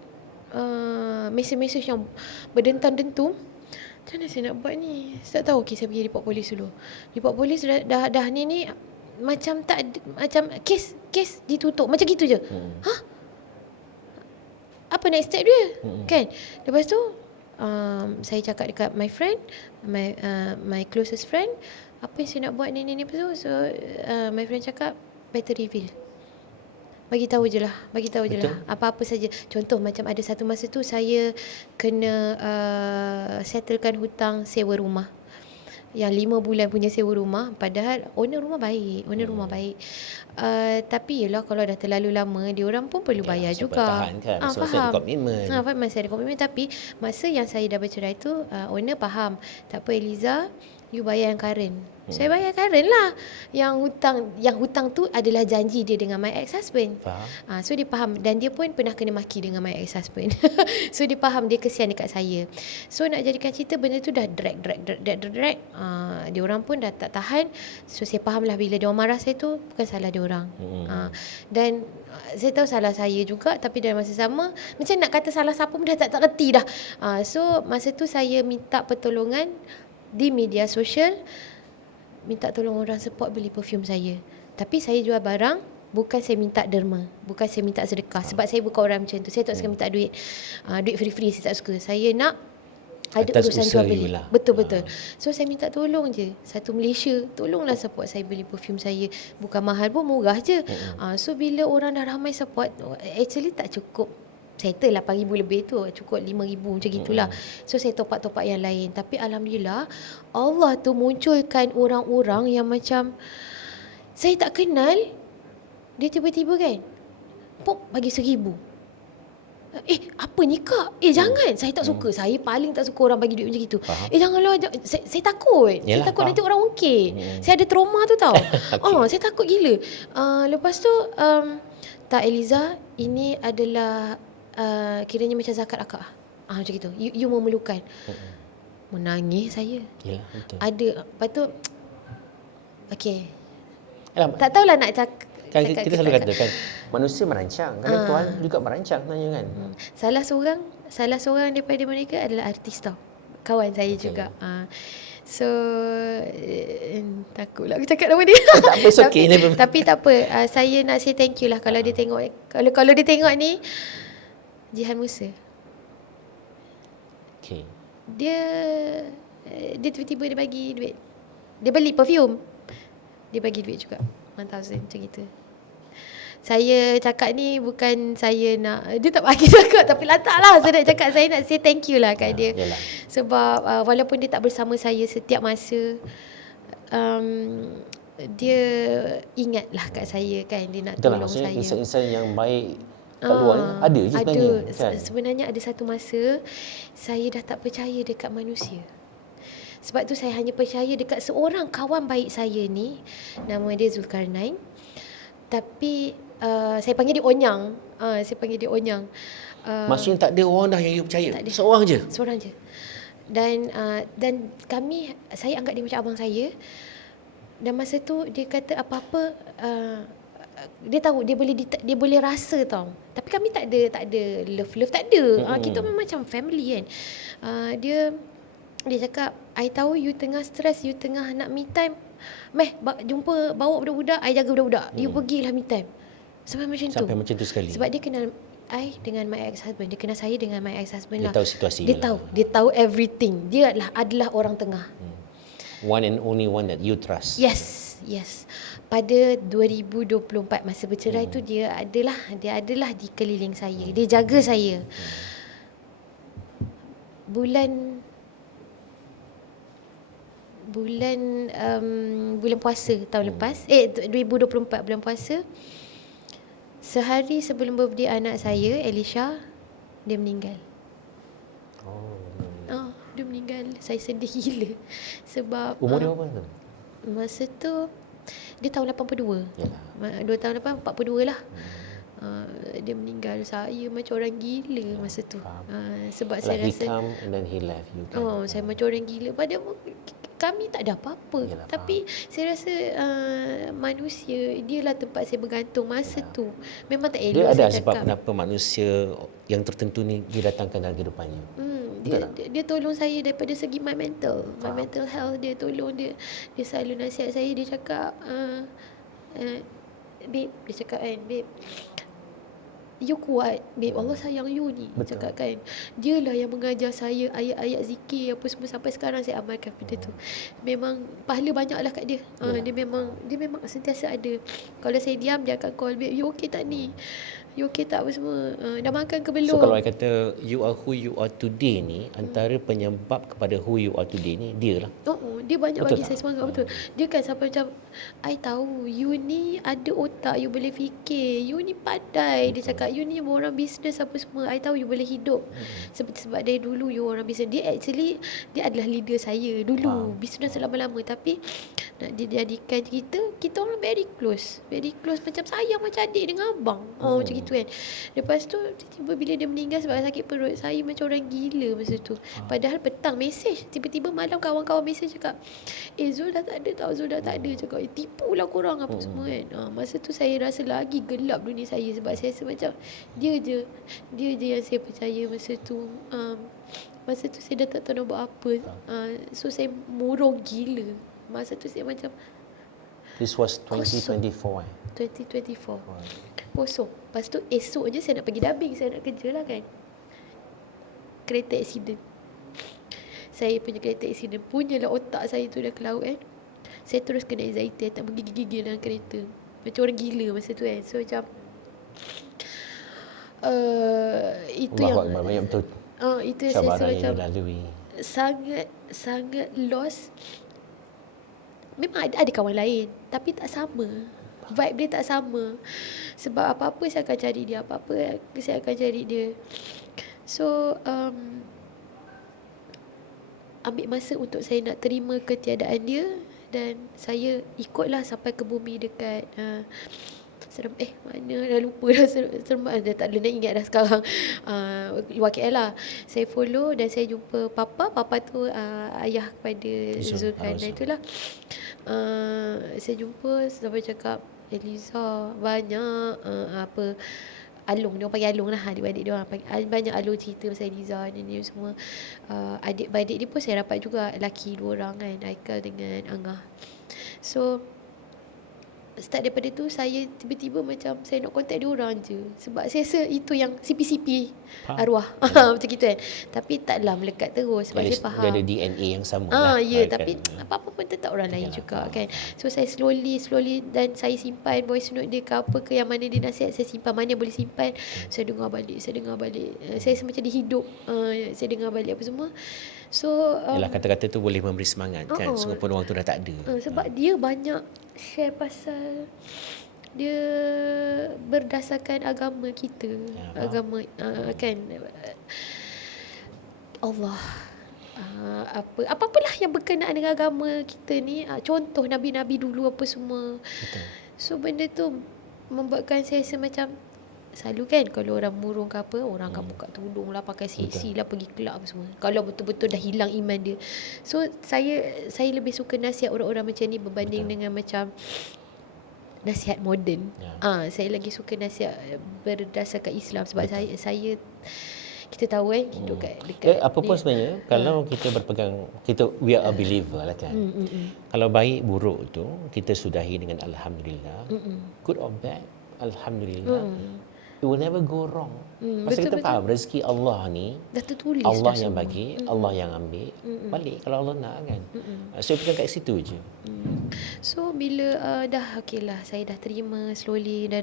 mesej-mesej yang berdentam-dentum, macam mana saya nak buat ni? Saya tak tahu. Okay, saya pergi report polis dulu. Report polis dah ni macam tak ada, macam kes ditutup macam gitu je. apa next step dia, kan? Lepas tu saya cakap dekat my friend, my closest friend, apa yang saya nak buat ni. Lepas tu my friend cakap better reveal. Bagi tahu je lah apa-apa saja. Contoh macam ada satu masa tu saya kena settlekan hutang sewa rumah yang 5 bulan punya sewa rumah, padahal owner rumah baik. Tapi yelah, kalau dah terlalu lama, diorang pun perlu bayar juga. Tahan kan. So Faham. ada komitmen. Masih ada komitmen. Tapi masa yang saya dah bercerai tu, owner faham. Tak apa Eliza, you bayar yang current. Saya bayar current lah. Yang hutang tu adalah janji dia dengan my ex-husband. Faham. So dia faham. Dan dia pun pernah kena maki dengan my ex-husband. So dia faham, dia kesian dekat saya. So nak jadikan cerita, benda tu dah drag. Dia orang pun dah tak tahan. So saya faham lah, bila dia orang marah saya tu, bukan salah dia orang. Dan saya tahu salah saya juga, tapi dalam masa sama macam nak kata salah siapa pun dah tak reti dah. So masa tu saya minta pertolongan di media sosial, minta tolong orang support beli perfume saya. Tapi saya jual barang, bukan saya minta derma, bukan saya minta sedekah. Sebab saya bukan orang macam tu. Saya tak suka minta duit. Duit free-free saya tak suka. Saya nak ada Atas urusan usaha jual beli. lah. Betul. So saya minta tolong je. Satu Malaysia, tolonglah support saya beli perfume saya. Bukan mahal pun, murah je. So bila orang dah ramai support, actually tak cukup settle 8,000 lebih tu, cukup 5,000 macam gitulah. So saya top up yang lain. Tapi Alhamdulillah, Allah tu munculkan orang-orang yang macam saya tak kenal. Dia tiba-tiba kan, pop bagi 1,000. Apa ni kak? Jangan. Saya tak suka. Saya paling tak suka orang bagi duit macam gitu. Janganlah. Saya takut. Yalah, saya takut nanti orang ungkit. Saya ada trauma tu tau. Saya takut gila. Lepas tu tak Eliza, ini adalah kiranya macam zakat akak. Macam gitu. You memerlukan. Menangis saya. Yalah, betul. Ada. Lepas tu okay. Yalah, Tak tahulah nak cakap. kita selalu kata kan, manusia merancang. Kadang Tuhan juga merancang sebenarnya kan. Salah seorang daripada mereka adalah artis tau. Kawan saya juga. So takutlah aku cakap nama dia. Tak apa, it's okay. Tapi tak apa. Saya nak say thank you lah kalau dia tengok. Kalau dia tengok ni, Jihan Musa. Okay. Dia tiba-tiba dia bagi duit. Dia beli perfume. Dia bagi duit juga. 1,000 macam gitu. Saya cakap ni bukan saya nak, dia tak bagi cakap, tapi letaklah saya nak cakap, saya nak say thank you lah kat dia. Yalah. Sebab walaupun dia tak bersama saya setiap masa, dia ingatlah kat saya kan, dia nak Betul lah, tolong maksudnya saya. insan-insan yang baik kat luar ni ada je sebenarnya kan. Sebenarnya ada satu masa saya dah tak percaya dekat manusia. Sebab tu saya hanya percaya dekat seorang kawan baik saya ni, nama dia Zulkarnain. Tapi saya panggil dia Onyang. Maksudnya tak ada orang dah yang you percaya. Tak ada. Seorang je. Dan kami, saya anggap dia macam abang saya. Dan masa tu dia kata apa-apa, dia tahu, dia boleh rasa tau. Tapi kami tak ada love tak ada. Kita memang macam family kan. Dia cakap, I tahu you tengah stres, you tengah nak me time. Meh, bawa budak-budak, I jaga budak-budak. You pergilah me time. Sampai macam tu sekali. Sebab dia kenal I dengan my ex-husband. Dia kenal saya dengan my ex-husband lah. Dia tahu situasi. Dia tahu everything. Dia adalah orang tengah. One and only one that you trust. Yes. Pada 2024 masa bercerai tu, dia adalah di keliling saya. Dia jaga saya. Bulan puasa tahun lepas, 2024 bulan puasa, sehari sebelum birthday anak saya, Elisha, dia meninggal. Dia meninggal. Saya sedih gila. Sebab Umur dia berapa tu? masa tu dia tahun 82. Yalah. 2 tahun lepas 42 lah. Dia meninggal. Saya macam orang gila masa tu. Sebab saya rasa he come and then he left you kan. saya macam orang gila. Padahal kami tak ada apa-apa. Yalah, tapi saya rasa manusia, dialah tempat saya bergantung masa tu. Memang tak elok Dia ada saya sebab cakap. kenapa manusia yang tertentu ni didatangkan dalam kehidupannya. Dia tolong saya daripada segi my mental health. Dia tolong, dia selalu nasihat saya. Dia cakap babe, dia cakap kan, babe, You kuat, babe. Allah sayang you ni. Betul. Cakap kan. Dia lah yang mengajar saya ayat-ayat zikir apa semua sampai sekarang saya amalkan benda tu. Memang pahala banyak lah kat dia. Dia memang sentiasa ada. Kalau saya diam dia akan call, babe, you okay tak ni? You okay tak apa semua? Dah makan ke belum? So kalau I kata you are who you are today ni, antara penyebab kepada who you are today ni dia lah. Dia banyak Betul bagi tak? saya semangat. Betul. Dia kan sampai macam, I tahu you ni ada otak, you boleh fikir, you ni pandai. Dia cakap you ni orang bisnes apa semua, I tahu you boleh hidup. Sebab dari dulu you orang bisnes. Dia adalah leader saya dulu, bisnes selama-lama. Tapi nak dijadikan kita orang very close macam sayang macam adik dengan abang. Macam gitu kan. Lepas tu tiba-tiba bila dia meninggal sebab sakit perut, saya macam orang gila masa tu. Padahal petang mesej, tiba-tiba malam kawan-kawan mesej cakap, Zul dah tak ada tau, Zul dah tak ada. Cakap, tipu lah korang apa semua kan. Masa tu saya rasa lagi gelap dunia saya sebab saya rasa macam dia je yang saya percaya masa tu. Masa tu saya dah tak tahu nak buat apa. So saya murung gila. Masa tu saya macam This was 2024 2024 kosong. Lepas tu esok je saya nak pergi dubbing, saya nak kerja lah kan. Kereta accident. Saya punya kereta accident. Punyalah otak saya tu dah ke laut kan. Saya terus kena anxiety, tak menggigil-gigil dalam kereta. Macam orang gila masa tu kan. So macam itu Allah yang banyak betul. itu yang saya rasa Cabaran yang macam lalui. sangat lost. Memang ada kawan lain, tapi tak sama. Vibe dia tak sama. Sebab apa-apa saya akan cari dia, apa-apa saya akan cari dia. So ambil masa untuk saya nak terima ketiadaan dia. Dan saya ikutlah sampai ke bumi dekat Serem, mana dah lupa dah. Serem, dah tak boleh nak ingat dah sekarang. Luar KL lah. Saya follow dan saya jumpa Papa tu ayah kepada Zulkarnain itulah. Saya jumpa sampai cakap, Eliza banyak Alung, dia orang panggil Alung lah, adik-adik dia orang banyak Alung cerita pasal Eliza dan dia semua. Adik-beradik dia pun saya rapat juga, lelaki 2 orang kan, Aikal dengan Angah. So start daripada tu saya tiba-tiba macam saya nak contact dia orang je. Sebab saya rasa itu yang CP-CP arwah. Macam gitu kan. Tapi taklah melekat terus sebab saya faham. Dia ada DNA yang sama lah. Ya, tapi apa-apa pun tetap orang lain juga kan. So saya slowly dan saya simpan voice note dia ke apa ke, yang mana dia nasihat saya simpan, mana yang boleh simpan saya dengar balik. Saya rasa macam dia hidup. Saya dengar balik apa semua. So yalah, kata-kata tu boleh memberi semangat kan. Sungguh orang tu dah tak ada. Sebab dia banyak share pasal dia berdasarkan agama kita. Agama kan Allah. Apa-apalah yang berkenaan dengan agama kita ni. Contoh nabi-nabi dulu apa semua. Betul. So benda tu membuatkan saya rasa macam selalu kan kalau orang murung ke apa, orang akan buka tudung lah, pakai sisi lah, pergi kelab apa semua. Kalau betul-betul dah hilang iman dia. So saya lebih suka nasihat orang-orang macam ni berbanding dengan macam nasihat moden. Saya lagi suka nasihat berdasarkan Islam sebab saya kita tahu kan hidup dekat apa pun sebenarnya kalau kita berpegang, we are a believer lah kan. Kalau baik buruk tu kita sudahi dengan alhamdulillah. Good or bad, alhamdulillah. It will never go wrong. Pasal kita faham rezeki Allah ni dah tertulis, Allah dah yang semua. bagi, Allah yang ambil. Balik kalau Allah nak kan. So pegang kat situ je. So bila dah okey lah, saya dah terima slowly dah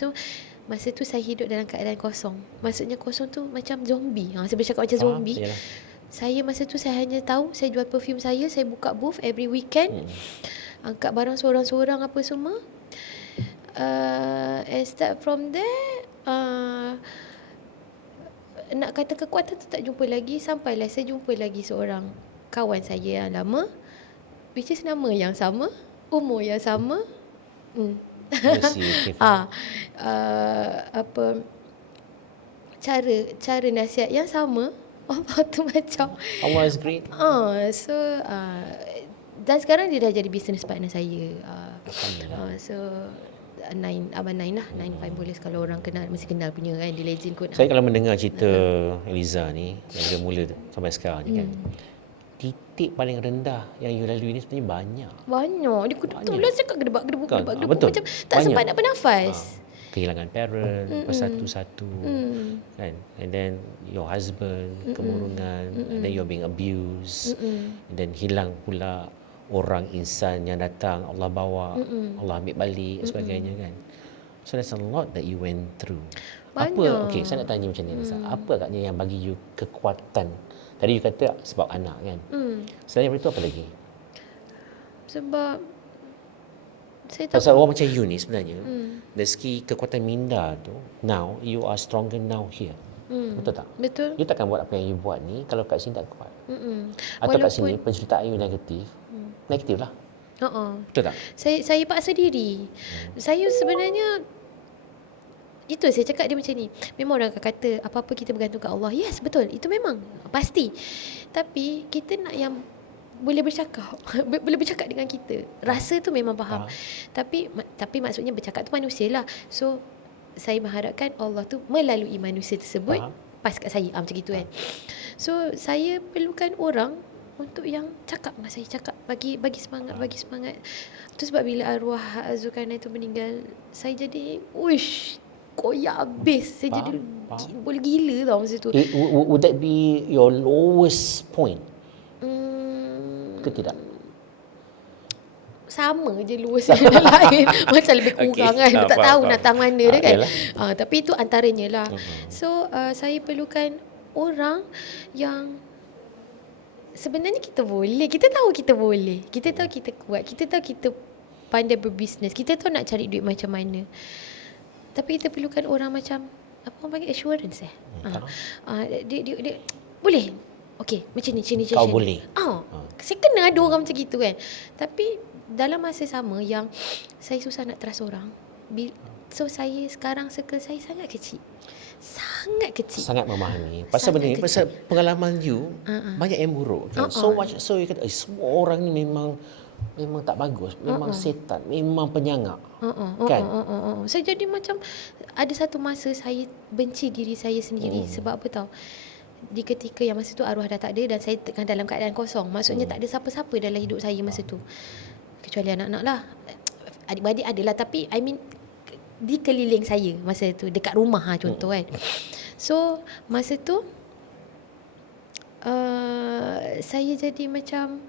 so masa tu saya hidup dalam keadaan kosong. Maksudnya kosong tu macam zombie. Saya boleh cakap macam zombie. Yalah. Saya masa tu saya hanya tahu saya jual perfume saya buka booth every weekend. Angkat barang seorang-seorang apa semua. And start from there, nak kata kekuatan tu tak jumpa lagi. Sampailah saya jumpa lagi seorang kawan saya yang lama, which is nama yang sama, umur yang sama. Cara nasihat yang sama. Apa tu macam Allah is great. So dan sekarang dia dah jadi business partner saya. So Abang Nain lah, Nain Fine Bolis kalau orang kenal, mesti kenal punya kan, dia legend kot. Saya kalau mendengar cerita Eliza ni dari mula sampai sekarang ni kan, titik paling rendah yang you lalui ni sebenarnya banyak. Dia betul lah cakap gedebak Betul. macam tak sempat nak bernafas. kehilangan parent, persatu-satu, kan? And then your husband, kemurungan, and then you're being abused, and then hilang pula orang, insan yang datang, Allah bawa, Allah ambil balik, sebagainya, kan? So there's a lot that you went through. Banyak. Okey, saya nak tanya macam ni, Nisa. Apa agaknya yang bagi you kekuatan? Tadi you kata sebab anak, kan? Selain daripada itu apa lagi? Sebab saya tahu Pasal orang macam you ni sebenarnya, dari segi kekuatan minda tu, now you are stronger now here. Betul tak? betul. You takkan buat apa yang you buat ni kalau kat sini tak kuat. Atau kat sini penceritaan you negatif, negatif lah. Betul tak? Saya paksa diri. Saya sebenarnya itu saya cakap dia macam ni. Memang orang akan kata apa-apa kita bergantung kat Allah. Yes, betul. Itu memang pasti. Tapi kita nak yang boleh bercakap. Boleh bercakap dengan kita. Rasa tu memang faham. Tapi maksudnya bercakap tu manusia lah. So saya mengharapkan Allah tu melalui manusia tersebut pas kat saya macam gitu, kan. So saya perlukan orang untuk yang cakap dengan saya, cakap bagi semangat. Tu sebab bila arwah Zulkarnain tu meninggal, saya jadi koyak habis. Saya jadi boleh gila tau masa tu. Would that be your lowest point? Ke tidak? Sama je luas yang lain. Macam lebih kurang, kan. Tak tahu nak tang mana dia, kan. Tapi itu antaranya lah. So saya perlukan orang yang sebenarnya kita boleh. Kita tahu kita boleh. Kita tahu kita kuat. Kita tahu kita pandai berbisnes. Kita tahu nak cari duit macam mana. Tapi kita perlukan orang macam apa orang panggil, assurance dia boleh. Okey, macam ni. Kau boleh. Saya kena ada orang macam gitu, kan. Tapi dalam masa sama yang saya susah nak trust orang. So saya sekarang circle saya sangat kecil. Sangat memahami. Pasal benda ni, pasal pengalaman you banyak yang buruk, kan? So you kata semua orang ni memang tak bagus, memang setan, memang penyangak. Kan? Saya jadi macam ada satu masa saya benci diri saya sendiri. Sebab apa tahu? Di ketika yang masa tu arwah dah tak ada dan saya tengah dalam keadaan kosong. Maksudnya tak ada siapa-siapa dalam hidup saya masa tu. Kecuali anak-anak lah. Adik-beradik adalah, tapi I mean di keliling saya masa tu, dekat rumah contoh, kan. So masa tu saya jadi macam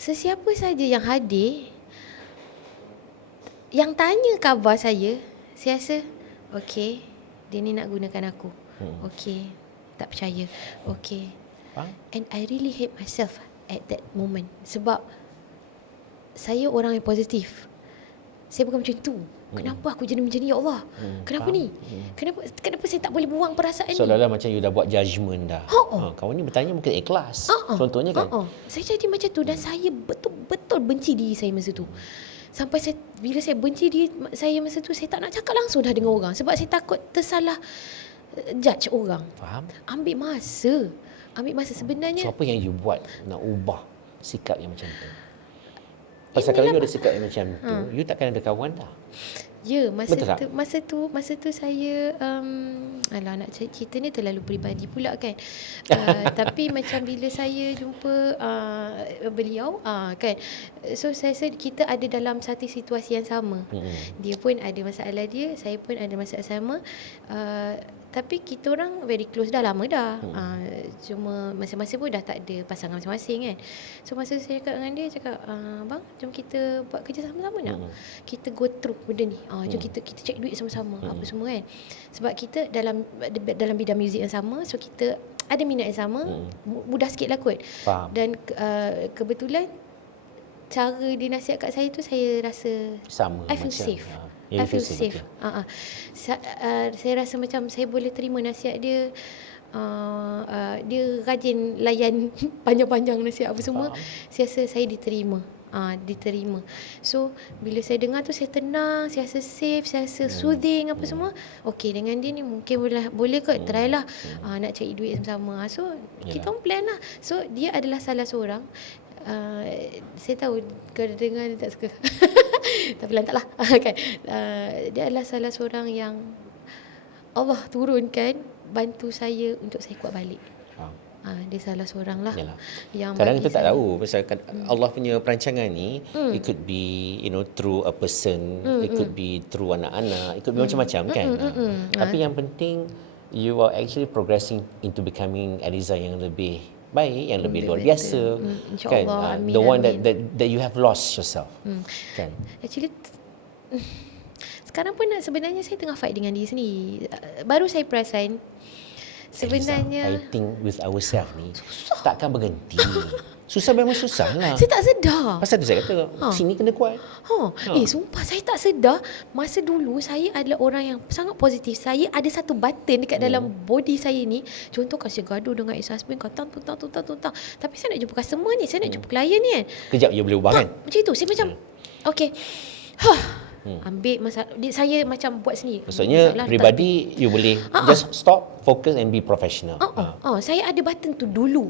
sesiapa saja yang hadir, yang tanya khabar saya rasa okey, dia ni nak gunakan aku. Okey, tak percaya. Okey. And I really hate myself at that moment. Sebab saya orang yang positif. Saya bukan macam tu. Kenapa aku jadi macam ni, ya Allah? Kenapa ni? Kenapa saya tak boleh buang perasaan ni? Seolah-olah macam you dah buat judgement dah. Kawan ni bertanya mungkin ikhlas. Contohnya, kan. Saya jadi macam tu dan saya betul-betul benci diri saya masa tu. Sampai bila saya benci diri saya masa tu, saya tak nak cakap langsung dah dengan orang. Sebab saya takut tersalah judge orang. Faham? Ambil masa sebenarnya. So apa yang you buat nak ubah sikap yang macam tu? Pasal kalau you ada sikap yang macam tu, you takkan ada kawan dah. Ya, masa tu saya alah, nak cerita ni terlalu peribadi pula, kan. Tapi macam bila saya jumpa beliau, kan. So saya rasa kita ada dalam satu situasi yang sama. Dia pun ada masalah dia, saya pun ada masalah sama. Tapi kita orang very close dah lama dah. Cuma masing-masing pun dah tak ada pasangan masing-masing, kan. So masa saya cakap dengan dia, cakap, bang, jom kita buat kerja sama-sama nak. Kita go through benda ni. Jom kita cek duit sama-sama, apa semua, kan. Sebab kita dalam bidang muzik yang sama, so kita ada minat yang sama, mudah sikit lah kot. Faham. Dan kebetulan cara dia nasihat kat saya tu, saya rasa sama, I feel macam, safe. I feel safe. Saya rasa macam saya boleh terima nasihat dia. Dia rajin layan panjang-panjang nasihat apa semua. Saya rasa saya diterima. So bila saya dengar tu, saya tenang, saya rasa safe, saya rasa soothing apa semua. Okey, dengan dia ni mungkin boleh kot, try lah. Nak cari duit sama-sama. So kita plan lah. So dia adalah salah seorang. Saya tahu kalau dengar dia tak suka. Tapi lantaklah, kan. Dia adalah salah seorang yang Allah turunkan bantu saya untuk saya kuat balik. dia salah seorang lah. Yalah. Yang Kadang bagi kita tak saya- tahu pasal Allah punya perancangan ni, it could be through a person, it could be through anak-anak, it could be macam-macam kan. Tapi yang penting you are actually progressing into becoming Eliza yang lebih baik, yang lebih luar biasa. Kan? InsyaAllah, amin, The one amin. that you have lost yourself. Kan? Actually sekarang pun sebenarnya saya tengah fight dengan diri sendiri. Baru saya perasan sebenarnya Fighting with ourselves ni takkan berhenti. Susah memang susah lah. saya tak sedar. Pasal tu saya kata, sini kena kuat. Sumpah saya tak sedar masa dulu saya adalah orang yang sangat positif. Saya ada satu button dekat dalam body saya ni. Contoh kasi gaduh dengan ex-husband, tuntang. Tapi saya nak jumpa customer ni, saya nak jumpa klien ni kan. Kejap you boleh ubah kan? Macam itu, saya macam okay. Ambil masalah saya macam buat sendiri. Maksudnya Masalah, peribadi you boleh just stop, focus and be professional. Saya ada button tu dulu.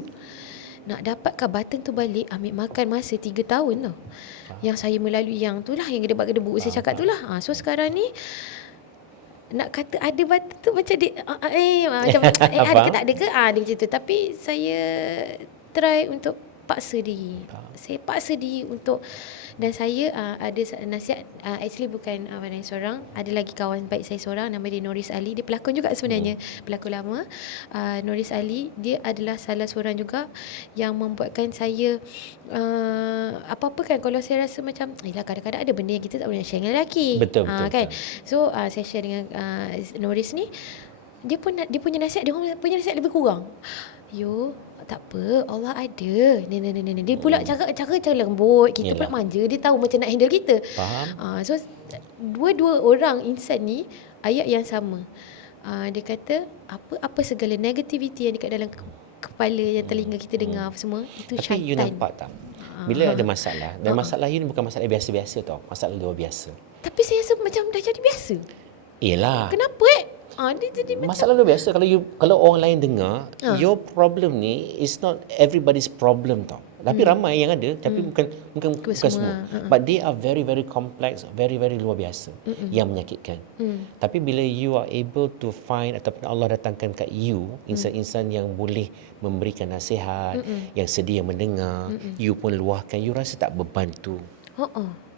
Nak dapatkan button tu balik, ambil makan masa 3 tahun tau. Yang saya melalui yang tu lah, yang gedebak-gedebuk saya cakap tu lah. So sekarang ni nak kata ada button tu macam macam ada ke tak ada ke? Dia macam tu. Tapi saya try untuk paksa diri. Saya paksa diri untuk, dan saya ada nasihat, actually bukan Abang seorang, ada lagi kawan baik saya seorang, nama dia Noris Ali. Dia pelakon juga sebenarnya, pelakon lama. Noris Ali, dia adalah salah seorang juga yang membuatkan saya apa-apa kan, kalau saya rasa macam kadang-kadang ada benda yang kita tak boleh nak share dengan lelaki. Betul. Kan. So saya share dengan Noris ni, dia punya nasihat, dia punya nasihat lebih kurang. Tak apa, Allah ada. Dia pula cara lembut, kita pula manja, dia tahu macam nak handle kita. Faham. So dua-dua orang insan ni ayat yang sama. Dia kata apa segala negativity yang dekat dalam kepala, yang telinga kita dengar semua, itu syaitan. Tapi you nampak tak? Bila ada masalah, dan masalah you ni bukan masalah biasa-biasa tau, masalah luar biasa. Tapi saya rasa macam dah jadi biasa. Yelah. Kenapa dia jadi Masalah luar biasa. Kalau orang lain dengar, your problem ni is not everybody's problem tau. Tapi ramai yang ada, tapi bukan semua. But they are very very complex, very very luar biasa, yang menyakitkan. Tapi bila you are able to find, ataupun Allah datangkan kat you insan-insan yang boleh memberikan nasihat, yang sedia mendengar, you pun luahkan, you rasa tak beban tu.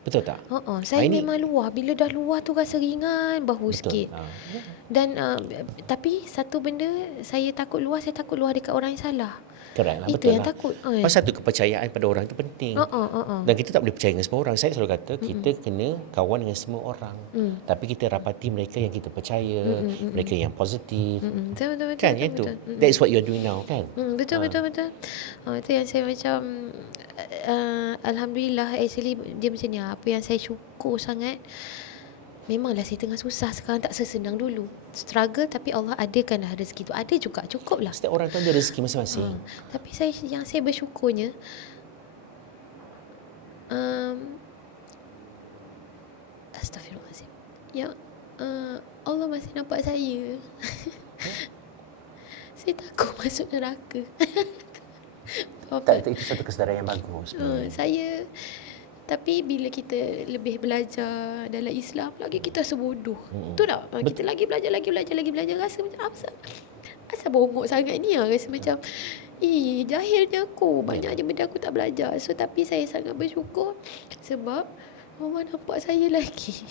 Betul tak? Saya memang luar. Bila dah luar tu rasa ringan bahu sikit. Dan tapi satu benda, saya takut luar dekat orang yang salah. Correct lah, Itu betul yang lah. takut. Pasal tu kepercayaan pada orang tu penting. Dan kita tak boleh percaya dengan semua orang. Saya selalu kata kita kena kawan dengan semua orang. Tapi kita rapati mereka yang kita percaya, mereka yang positif. Betul. Kan yang tu. That is what you are doing now kan? Betul. Itu yang saya macam alhamdulillah, actually dia macam ni. Apa yang saya syukur sangat, memanglah saya tengah susah sekarang, tak sesenang dulu. Struggle, tapi Allah adakanlah rezeki tu. Ada juga, cukup lah. Setiap orang tu ada rezeki masing-masing. Tapi yang saya bersyukurnya, Astaghfirullahaladzim, yang Allah masih nampak saya. Saya takut masuk neraka. Tak, itu satu kesedaran yang bagus. Tapi bila kita lebih belajar dalam Islam, lagi kita sebodoh. Betul tak? Kita lagi belajar, rasa macam asal bongok sangat ni lah. Rasa macam jahilnya aku, banyaknya benda aku tak belajar. So tapi saya sangat bersyukur sebab Allah nampak saya lagi.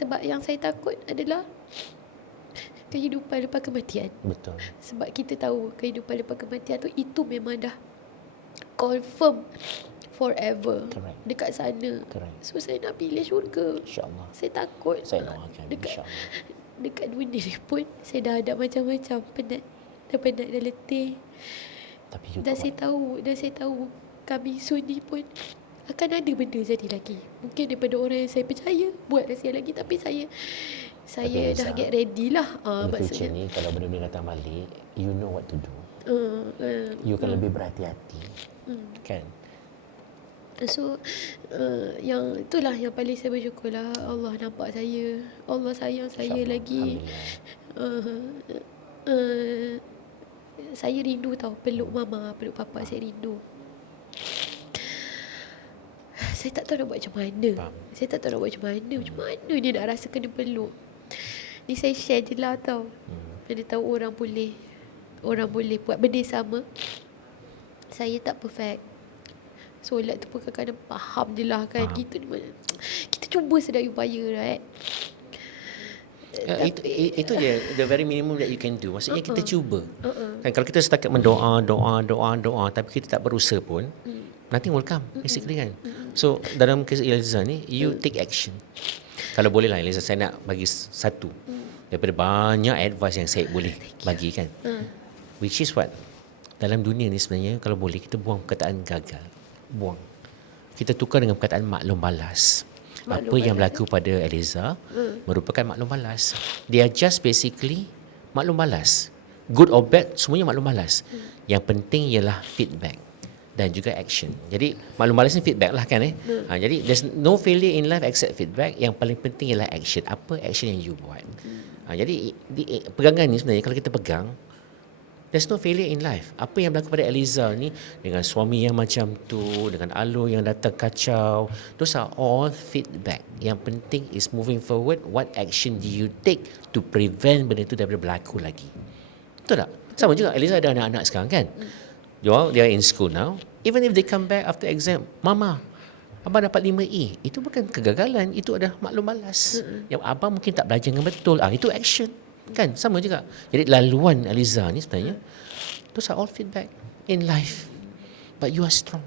Sebab yang saya takut adalah kehidupan lepas kematian. Betul. Sebab kita tahu kehidupan lepas kematian tu, itu memang dah confirm forever. Correct. Dekat sana. Correct. So saya nak pilih syurga. InsyaAllah. Saya takut. Saya doakan, insyaAllah. Dekat dunia ni pun saya dah ada macam-macam, penat dan letih. Tapi you Dan saya tahu kami sunyi pun akan ada benda jadi lagi. Mungkin daripada orang yang saya percaya buat rahsia lagi, tapi saya dah get ready lah. In the future ni, kalau benda-benda datang balik, you know what to do. You akan lebih berhati-hati. Kan? So yang itulah yang paling saya bersyukur lah. Allah nampak saya, Allah sayang saya lagi. Saya rindu tau peluk mama, peluk papa. Saya rindu. Saya tak tahu nak buat macam mana. Macam mana dia nak rasa kena peluk. Ni saya share je lah tau. Mana tahu orang boleh buat benda sama. Saya tak perfect. Solat tu pun kadang-kadang faham je lah kan. Kita cuba sedaya upaya, right? Itu je the very minimum that you can do. Maksudnya kita cuba. Kan kalau kita setakat mendoa, doa, tapi kita tak berusaha pun, nothing will come basically kan. So dalam kes Eliza ni, you take action. Kalau boleh lah Eliza, saya nak bagi satu daripada banyak advice yang saya boleh bagi kan. Which is what? Dalam dunia ni sebenarnya kalau boleh kita buang perkataan gagal. Buang. Kita tukar dengan perkataan maklum balas. Apa yang berlaku pada Eliza merupakan maklum balas. They are just basically maklum balas. Good or bad, semuanya maklum balas. Yang penting ialah feedback dan juga action. Jadi maklum balas ni feedback lah kan jadi there's no failure in life except feedback. Yang paling penting ialah action. Apa action yang you buat. Jadi pegangan ni sebenarnya kalau kita pegang, there's no failure in life. Apa yang berlaku pada Eliza ni dengan suami yang macam tu, dengan Alor yang datang kacau, those are all feedback. Yang penting is moving forward. What action do you take to prevent benda tu daripada berlaku lagi? Betul tak? Sama juga Eliza ada anak-anak sekarang kan. They are in school now. Even if they come back after exam, Mama, Abang dapat 5E. Itu bukan kegagalan, itu adalah maklum balas. Yang abang mungkin tak belajar dengan betul. Itu action. Kan sama juga. Jadi laluan Eliza ni sebenarnya those are all feedback in life, but you are strong.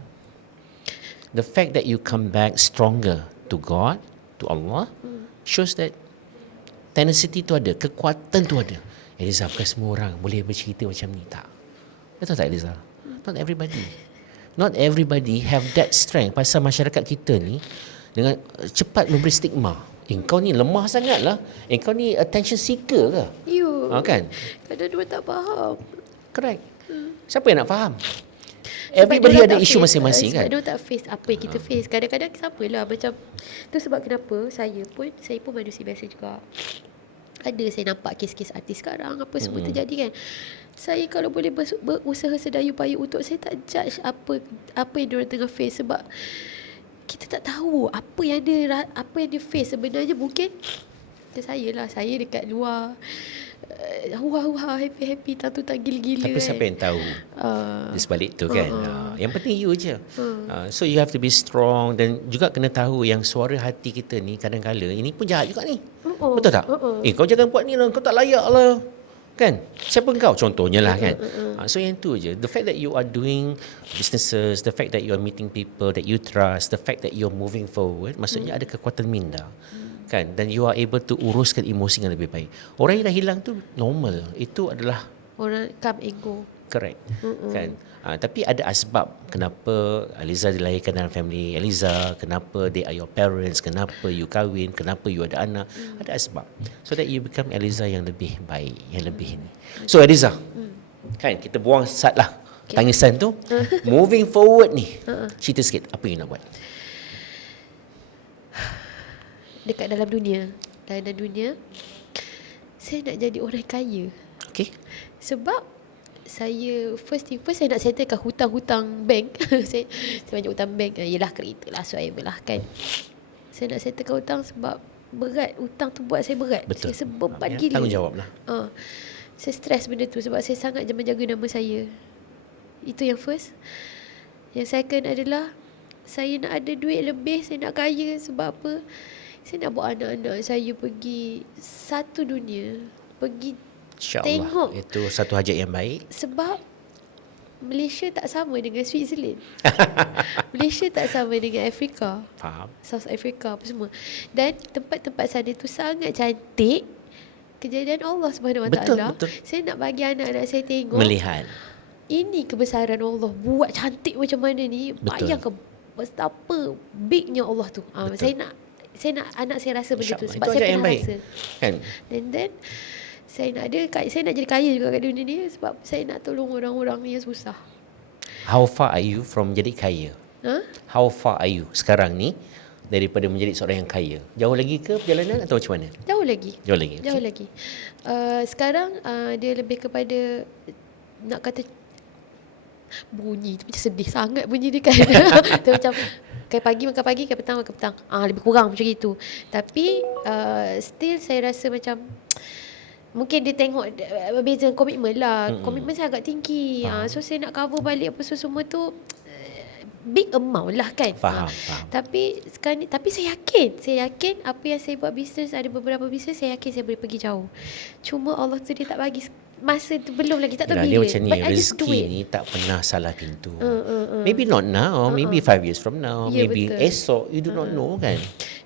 The fact that you come back stronger to God, to Allah, shows that tenacity tu ada, kekuatan tu ada. Eliza, bukan semua orang boleh bercerita macam ni. Tak, betul tak Eliza? Not everybody have that strength. Pasal masyarakat kita ni dengan cepat memberi stigma. Kau ni lemah sangat lah. Kau ni attention seeker ke? Kan? Kadang dia tak faham. Correct. Siapa yang nak faham? Everybody ada isu masing-masing kan? Sebab dia tak face apa yang kita face. Kadang-kadang sama lah. Macam tu sebab kenapa saya pun manusia biasa juga. Ada saya nampak kes-kes artis sekarang apa semua terjadi kan. Saya kalau boleh berusaha sedaya upaya untuk saya tak judge apa yang diorang tengah face. Sebab kita tak tahu apa yang dia face sebenarnya. Mungkin saya dekat luar happy tak gila-gila. Tapi siapa yang tahu di sebalik tu kan. Yang penting you je. So you have to be strong. Dan juga kena tahu yang suara hati kita ni kadang-kala ini pun jahat juga ni. Betul tak? Kau jangan buat ni lah, kau tak layak lah. Kan? Siapa kau? Contohnya lah kan. So yang tu je. The fact that you are doing businesses, the fact that you are meeting people that you trust, the fact that you are moving forward, maksudnya ada kekuatan minda. Kan? Dan you are able to uruskan emosi yang lebih baik. Orang yang dah hilang tu normal. Itu adalah orang come and go. Correct. Kan? Tapi ada asbab kenapa Eliza dilahirkan dalam family Eliza, kenapa they are your parents, kenapa you kahwin, kenapa you ada anak. Ada asbab. So that you become Eliza yang lebih baik, yang lebih ni. So Eliza, kan kita buang sat lah tangisan tu. Moving forward ni, cerita sikit apa yang nak buat? Dekat dalam dunia saya nak jadi orang kaya. Okay. Sebab saya first saya nak settlekan hutang-hutang bank. saya banyak hutang bank. Yelah kereta lah, whatever lah kan. Saya nak settlekan hutang sebab berat. Hutang tu buat saya berat. Betul. Saya beban gila. Tanggungjawab lah. Saya stres benda tu sebab saya sangat menjaga nama saya. Itu yang first. Yang second adalah saya nak ada duit lebih. Saya nak kaya. Sebab apa? Saya nak bawa anak-anak saya pergi satu dunia. Pergi InsyaAllah. Itu satu hajat yang baik. Sebab Malaysia tak sama dengan Switzerland. Malaysia tak sama dengan Afrika. Faham. South Africa apa semua. Dan tempat-tempat sana tu sangat cantik. Kejadian Allah SWT. Betul. Saya nak bagi anak-anak saya tengok. Melihat. Ini kebesaran Allah. Buat cantik macam mana ni. Bayangkan betapa bignya Allah tu. Saya nak anak saya rasa benda tu. Sebab itu saya yang pernah baik. rasa. Kan? And then saya nak jadi kaya juga kat dunia ni. Sebab saya nak tolong orang-orang yang susah. How far are you from menjadi kaya? How far are you sekarang ni daripada menjadi seorang yang kaya? Jauh lagi ke perjalanan atau macam mana? Jauh lagi. Okay. Sekarang dia lebih kepada nak kata bunyi tu macam sedih sangat bunyi dia kan. Tu macam kayak pagi makan pagi, kayak petang makan petang. Lebih kurang macam itu. Tapi still saya rasa macam Mungkin dia tengok beza komitmen lah. Komitmen saya agak tinggi. So saya nak cover balik apa semua tu big amount lah kan. Faham. Tapi sekarang ni, tapi saya yakin apa yang saya buat bisnes, ada beberapa bisnes saya yakin saya boleh pergi jauh. Cuma Allah tu dia tak bagi masa tu, belum lagi, tak tahu bila. Dia macam ni, But I just do rezeki it. ni tak pernah salah pintu. Maybe not now, maybe 5 years from now, Ya, maybe betul. esok, you do not know kan.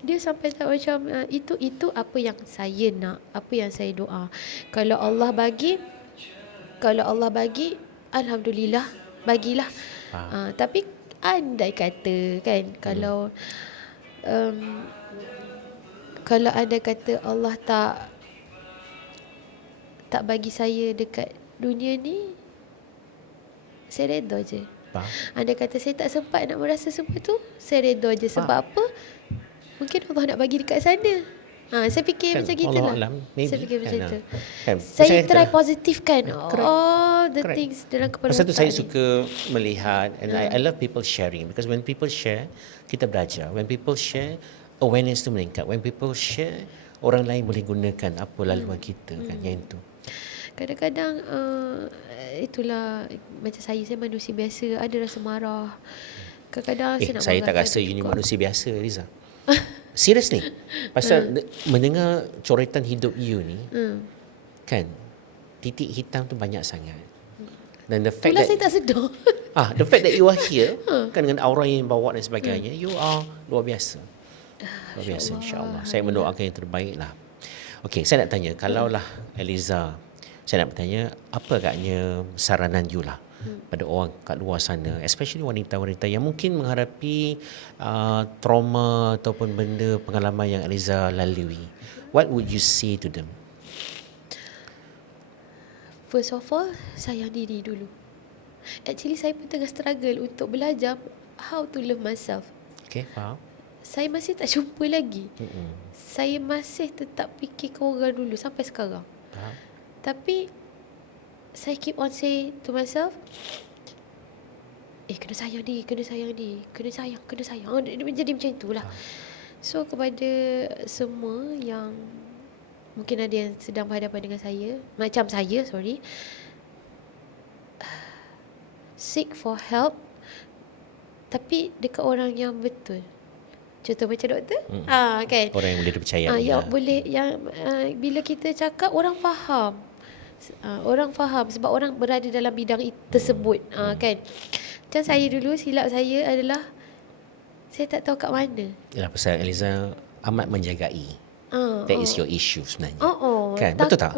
Dia sampai tak macam itu apa yang saya nak, apa yang saya doa. Kalau Allah bagi, alhamdulillah, bagilah. Tapi andai kata kan, kalau andai kata Allah tak bagi saya dekat dunia ni, saya redha je. Faham. Andai kata saya tak sempat nak merasa semua tu, saya redha je. Sebab apa? Mungkin Allah nak bagi dekat sana. Saya fikir Kan, macam gitulah. Wallahualam, maybe, Saya fikir macam kan, tu. kan. Saya Saya try kata- positifkan all the Correct. things dalam kepala Pasal tu otak saya ni. suka melihat, and I love people sharing, because when people share, kita belajar. When people share, awareness tu meningkat. When people share, orang lain boleh gunakan apa laluan kita kan, yang itu. Kadang-kadang itulah macam saya manusia biasa, ada rasa marah. Kadang-kadang saya nak Saya tak marah rasa you ni juga. manusia biasa, Riza. Seriously. Pasal mendengar coretan hidup you ni, kan, titik hitam tu banyak sangat. Dan the fact Itulah that saya tak sedar. the fact that you are here, kan, dengan aura yang bawa dan sebagainya, you are luar biasa. Luar biasa, insya-Allah. Saya mendoakan yang terbaik lah. Okey, saya nak tanya, kalaulah Eliza, saya nak bertanya, apa agaknya saranan you lah pada orang kat luar sana, especially wanita-wanita yang mungkin menghadapi trauma ataupun benda pengalaman yang Eliza lalui. What would you say to them? First of all, sayang diri dulu. Actually saya pun tengah struggle untuk belajar how to love myself. Okay, faham? Saya masih tak jumpa lagi. Saya masih tetap fikirkan orang dulu sampai sekarang. Faham? Tapi saya keep on say to myself, kena sayang dia, kena sayang. Dia jadi macam itulah. So kepada semua yang mungkin ada yang sedang berhadapan dengan saya, macam saya, seek for help, tapi dekat orang yang betul. Contoh macam doktor, kan? Orang yang boleh dipercayai. Yang boleh, yang bila kita cakap orang faham. Orang faham sebab orang berada dalam bidang tersebut, kan? Macam saya dulu, silap saya adalah saya tak tahu kat mana. Yalah, pasal Eliza amat menjagai. That is your issue sebenarnya. Kan? Betul tak?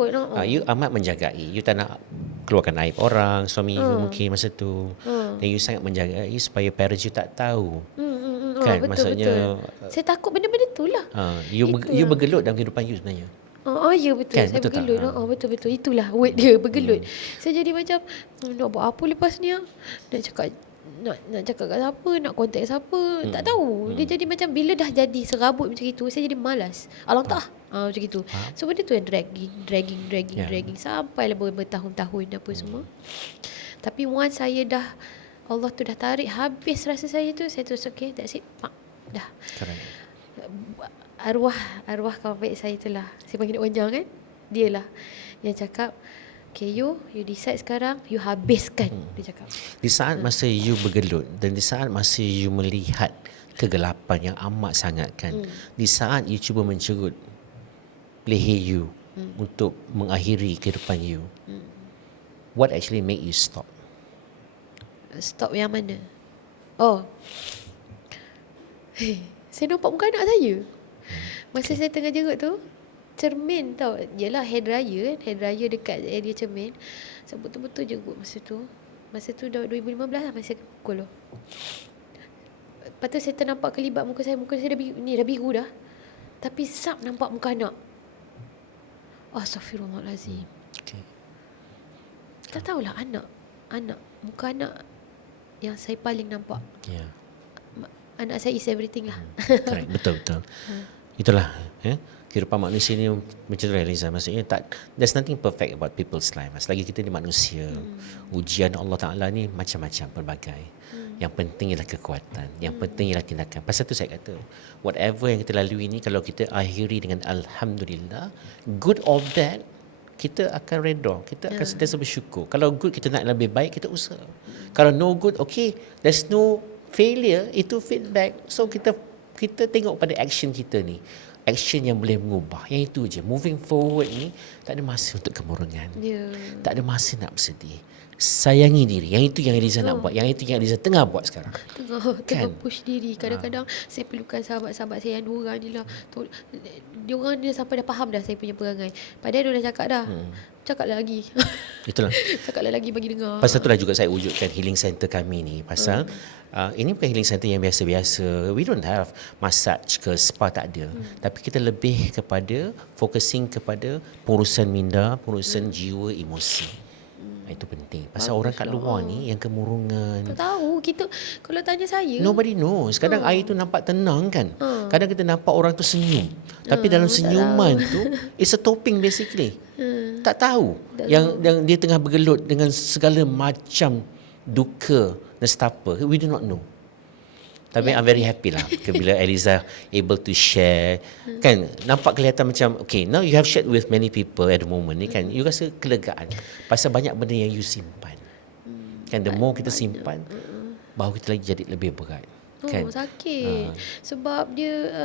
You amat menjagai. You tak nak keluarkan aib orang, suami you mungkin masa tu. Dan you sangat menjagai supaya parents you tak tahu. Kan? Betul, Maksudnya betul. Saya takut benda-benda tu lah. you bergelut dalam kehidupan you sebenarnya. Ya betul, Kan, saya betul tak? bergelut. Betul. Itulah word dia, bergelut. Saya jadi macam nak buat apa lepas ni? Nak cakap kat siapa, nak contact siapa, tak tahu. Dia jadi macam bila dah jadi serabut macam itu, saya jadi malas. Alangkah macam itu. So benda tu yang dragging sampai lah bertahun-tahun apa semua. Tapi once saya dah, Allah tu dah tarik habis rasa saya tu, saya terus okay, that's it. Dah. Correct. Arwah kawan baik saya itulah, saya panggil dia Onjang kan, dia lah yang cakap, okay, you decide sekarang, you habiskan. Dia cakap Di saat masa you bergelut dan di saat masa you melihat kegelapan yang amat sangat kan, di saat you cuba mencerut leher you untuk mengakhiri kehidupan you, what actually make you stop? stop yang mana? Saya nampak muka anak saya masa saya tengah jerut tu. Cermin tau, yelah hair dryer dekat area cermin. Saya betul-betul jerut masa tu dah 2015 lah, masa pukul tu. Lepas tu saya ternampak kelibat muka saya dah biru dah. Tapi sap nampak muka anak. Astaghfirullahalazim. Okay. Tak tahulah anak muka anak yang saya paling nampak. Yeah. Anak saya is everything lah. Correct. Betul. Itulah kehidupan manusia ni macam tu Eliza. Maksudnya there's nothing perfect about people's life. Selagi kita ni manusia, ujian Allah Ta'ala ni macam-macam, pelbagai. Yang penting ialah kekuatan, yang penting ialah tindakan. Pasal tu saya kata, whatever yang kita lalui ni, kalau kita akhiri dengan Alhamdulillah, good or bad, kita akan redha, kita akan sentiasa bersyukur. Kalau good, kita nak lebih baik, kita usaha. Kalau no good, okay, there's no failure, itu feedback. So kita tengok pada action kita ni, action yang boleh mengubah. Yang itu je. Moving forward ni tak ada masa untuk kemurungan. Tak ada masa nak bersedih. Sayangi diri. Yang itu yang Eliza nak buat. Yang itu yang Eliza tengah buat sekarang. Tengah push diri. Kadang-kadang saya perlukan sahabat-sahabat saya yang 2 orang ni lah. Dia orang dia sampai dah faham dah saya punya perangai. Padahal dia dah cakap dah. Cakaplah lagi. Itulah. Cakaplah lagi bagi dengar. Pasal itulah juga saya wujudkan healing center kami ni. Pasal ini bukan healing center yang biasa-biasa. We don't have massage ke spa, tak ada. Tapi kita lebih kepada focusing kepada pengurusan minda, pengurusan jiwa, emosi. Itu penting. Pasal orang kat luar ni yang kemurungan. Tak tahu. Kita kalau tanya saya, Nobody knows. Kadang air tu nampak tenang kan. Kadang kita nampak orang tu senyum. Tapi dalam senyuman tu, it's a topping basically. Tak tahu. Yang dia tengah bergelut dengan segala macam duka, nestapa. We do not know. Tapi I'm very happy lah bila Eliza able to share. Kan nampak kelihatan macam okay, now you have shared with many people at the moment ni kan. You rasa kelegaan pasal banyak benda yang you simpan. Kan the more kita simpan, bahawa kita lagi jadi lebih berat. Kan? Sakit. Sebab dia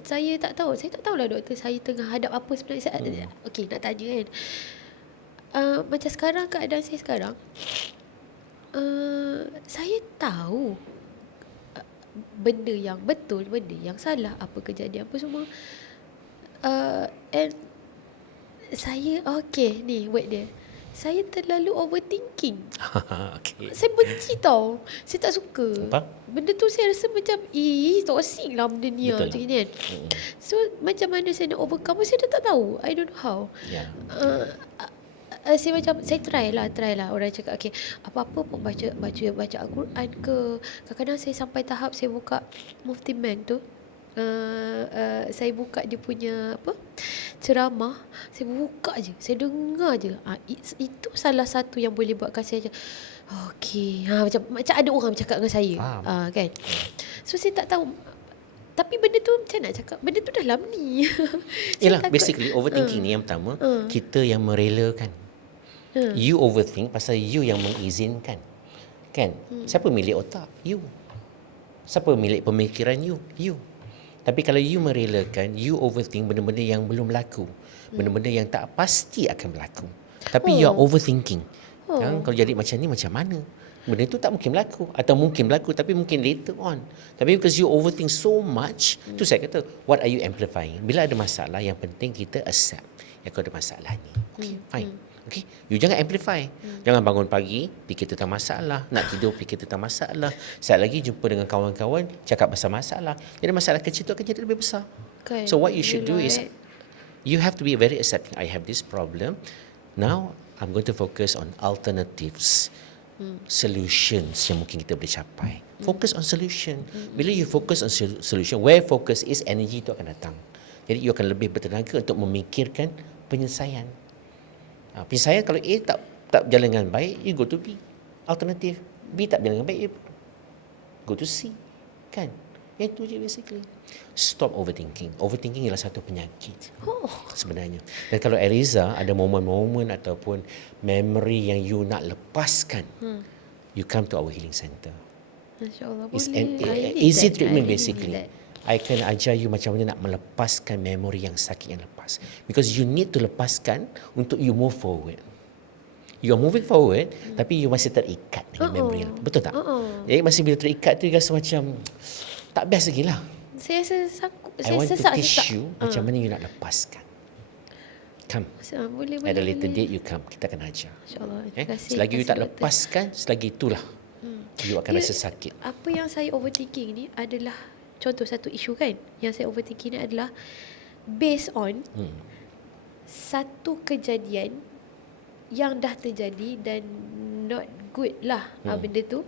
saya tak tahulah doktor saya tengah hadap apa sebenarnya. Okey, nak tanya kan. Macam sekarang, keadaan saya sekarang, saya tahu benda yang betul, benda yang salah, apa kejadian apa semua. And saya ni word dia. Saya terlalu overthinking. Okay. Saya benci tau. Saya tak suka. Apa? Benda tu saya rasa macam toksik lah benda ni. Betul Macam ni kan. So macam mana saya nak overcome, saya dah tak tahu. I don't know how. Saya try lah orang cakap okay, apa-apa pun baca Al-Quran ke. Kadang-kadang saya sampai tahap saya buka Mufti Man tu, saya buka dia punya ceramah, saya buka je, saya dengar je. Itu salah satu yang boleh buatkan saya okay, macam ada orang bercakap dengan saya. Kan. So saya tak tahu. Tapi benda tu macam nak cakap, benda tu dalam ni. Yelah, basically overthinking ni yang pertama, kita yang merelakan. You overthink pasal you yang mengizinkan. Kan? Siapa milik otak? You. Siapa milik pemikiran you? You. Tapi kalau you merelakan, you overthink benda-benda yang belum berlaku. Benda-benda yang tak pasti akan berlaku. Tapi you are overthinking. Kalau jadi macam ni, macam mana? Benda tu tak mungkin berlaku. Atau mungkin berlaku tapi mungkin later on. Tapi because you overthink so much, tu saya kata, what are you amplifying? Bila ada masalah, yang penting kita accept yang kau ada masalah ni. Okay, fine. Okay, you jangan amplify. Jangan bangun pagi fikir tentang masalah, nak tidur fikir tentang masalah. Saat lagi jumpa dengan kawan-kawan cakap pasal masalah. Jadi masalah kecil tu akan jadi lebih besar. Okay. So what you should do is you have to be very accepting. I have this problem. Now I'm going to focus on alternatives. Solutions yang mungkin kita boleh capai. Focus on solution. Bila you focus on solution, where focus is, energy itu akan datang. Jadi you akan lebih bertenaga untuk memikirkan penyelesaian. Penyelesaian kalau A tak berjalan dengan baik, you go to B. Alternatif. B tak berjalan dengan baik, you go to C. Kan? Yang tu je basically. Stop overthinking. Overthinking ialah satu penyakit sebenarnya. Dan kalau Eliza ada momen-momen ataupun memory yang you nak lepaskan, you come to our healing center. InsyaAllah It's boleh. an easy treatment basically. I can ajar you macam mana nak melepaskan memori yang sakit yang lepas. Because you need to lepaskan untuk you move forward. You are moving forward, tapi you masih terikat dengan memori yang lepas. Betul tak? Jadi masih bila terikat tu, you rasa macam tak best lagi lah. Saya rasa I want to teach you macam mana you nak lepaskan. Come. Boleh. At a later date you come. Kita akan ajar. InsyaAllah. Terima kasih. Selagi you tak doktor. lepaskan, selagi itulah you akan rasa sakit. Apa yang saya overthinking ni adalah, contoh satu isu kan, yang saya overthinking ni adalah based on satu kejadian yang dah terjadi dan not good lah benda tu.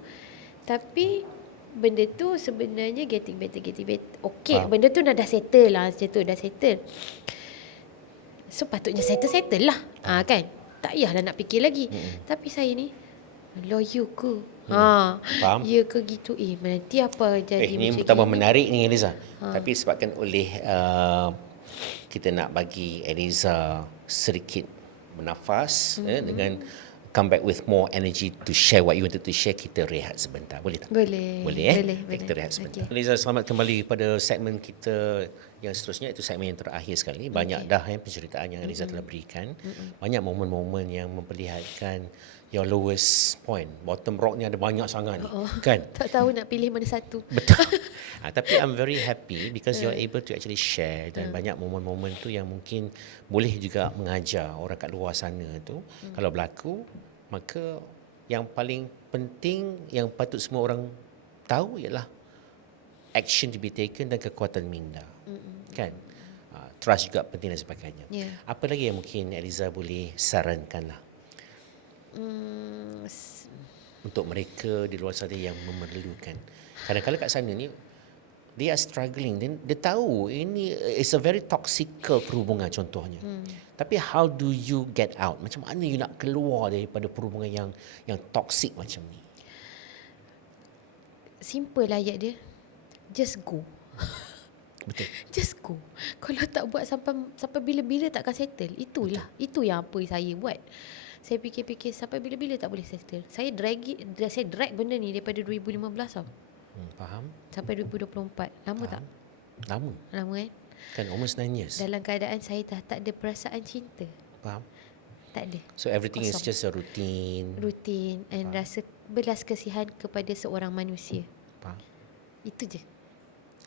Tapi benda tu sebenarnya getting better. Okay, benda tu dah settle lah, dah settle. So patutnya settle lah. Kan? Tak payahlah nak fikir lagi. Tapi saya ni, lawyer ke? Faham? Ya ke gitu. Nanti apa jadi Ini macam tambah gini? menarik ni Eliza. Tapi sebabkan oleh kita nak bagi Eliza sedikit bernafas dengan come back with more energy to share what you wanted to share. Kita rehat sebentar, boleh tak? Boleh. Boleh. Boleh. Kita rehat sebentar. Okey. Liza, selamat kembali pada segmen kita yang seterusnya. Itu segmen yang terakhir sekali. Banyak dah penceritaan yang Liza telah berikan. Banyak momen-momen yang memperlihatkan your lowest point. Bottom rock ni ada banyak sangat ni. Kan? Tak tahu nak pilih mana satu. Betul. Tapi I'm very happy because you're able to actually share, dan banyak momen-momen tu yang mungkin boleh juga mengajar orang kat luar sana tu. Kalau berlaku, maka yang paling penting yang patut semua orang tahu ialah action to be taken dan kekuatan minda. Kan? Trust juga penting dan sebagainya. Yeah. Apa lagi yang mungkin Eliza boleh sarankan lah untuk mereka di luar sana yang memerlukan? Kadang-kadang kat sana ni they are struggling, dia tahu ini is a very toxic perhubungan contohnya. Tapi how do you get out? Macam mana you nak keluar daripada perhubungan yang toxic macam ni? Simple lah ayat dia. Just go. Betul. Just go. Kalau tak buat sampai bila-bila takkan settle. Itulah. Itu yang apa saya buat. Saya fikir-fikir sampai bila-bila tak boleh settle. Saya drag benda ni daripada 2015 tau. Faham? Sampai 2024. Lama tak? Lama. Lama kan? Kan almost 9 years. Dalam keadaan saya dah tak ada perasaan cinta. Faham? Tak ada. So everything is Kosong. just a routine. Rutin and rasa belas kasihan kepada seorang manusia. Faham? Itu je.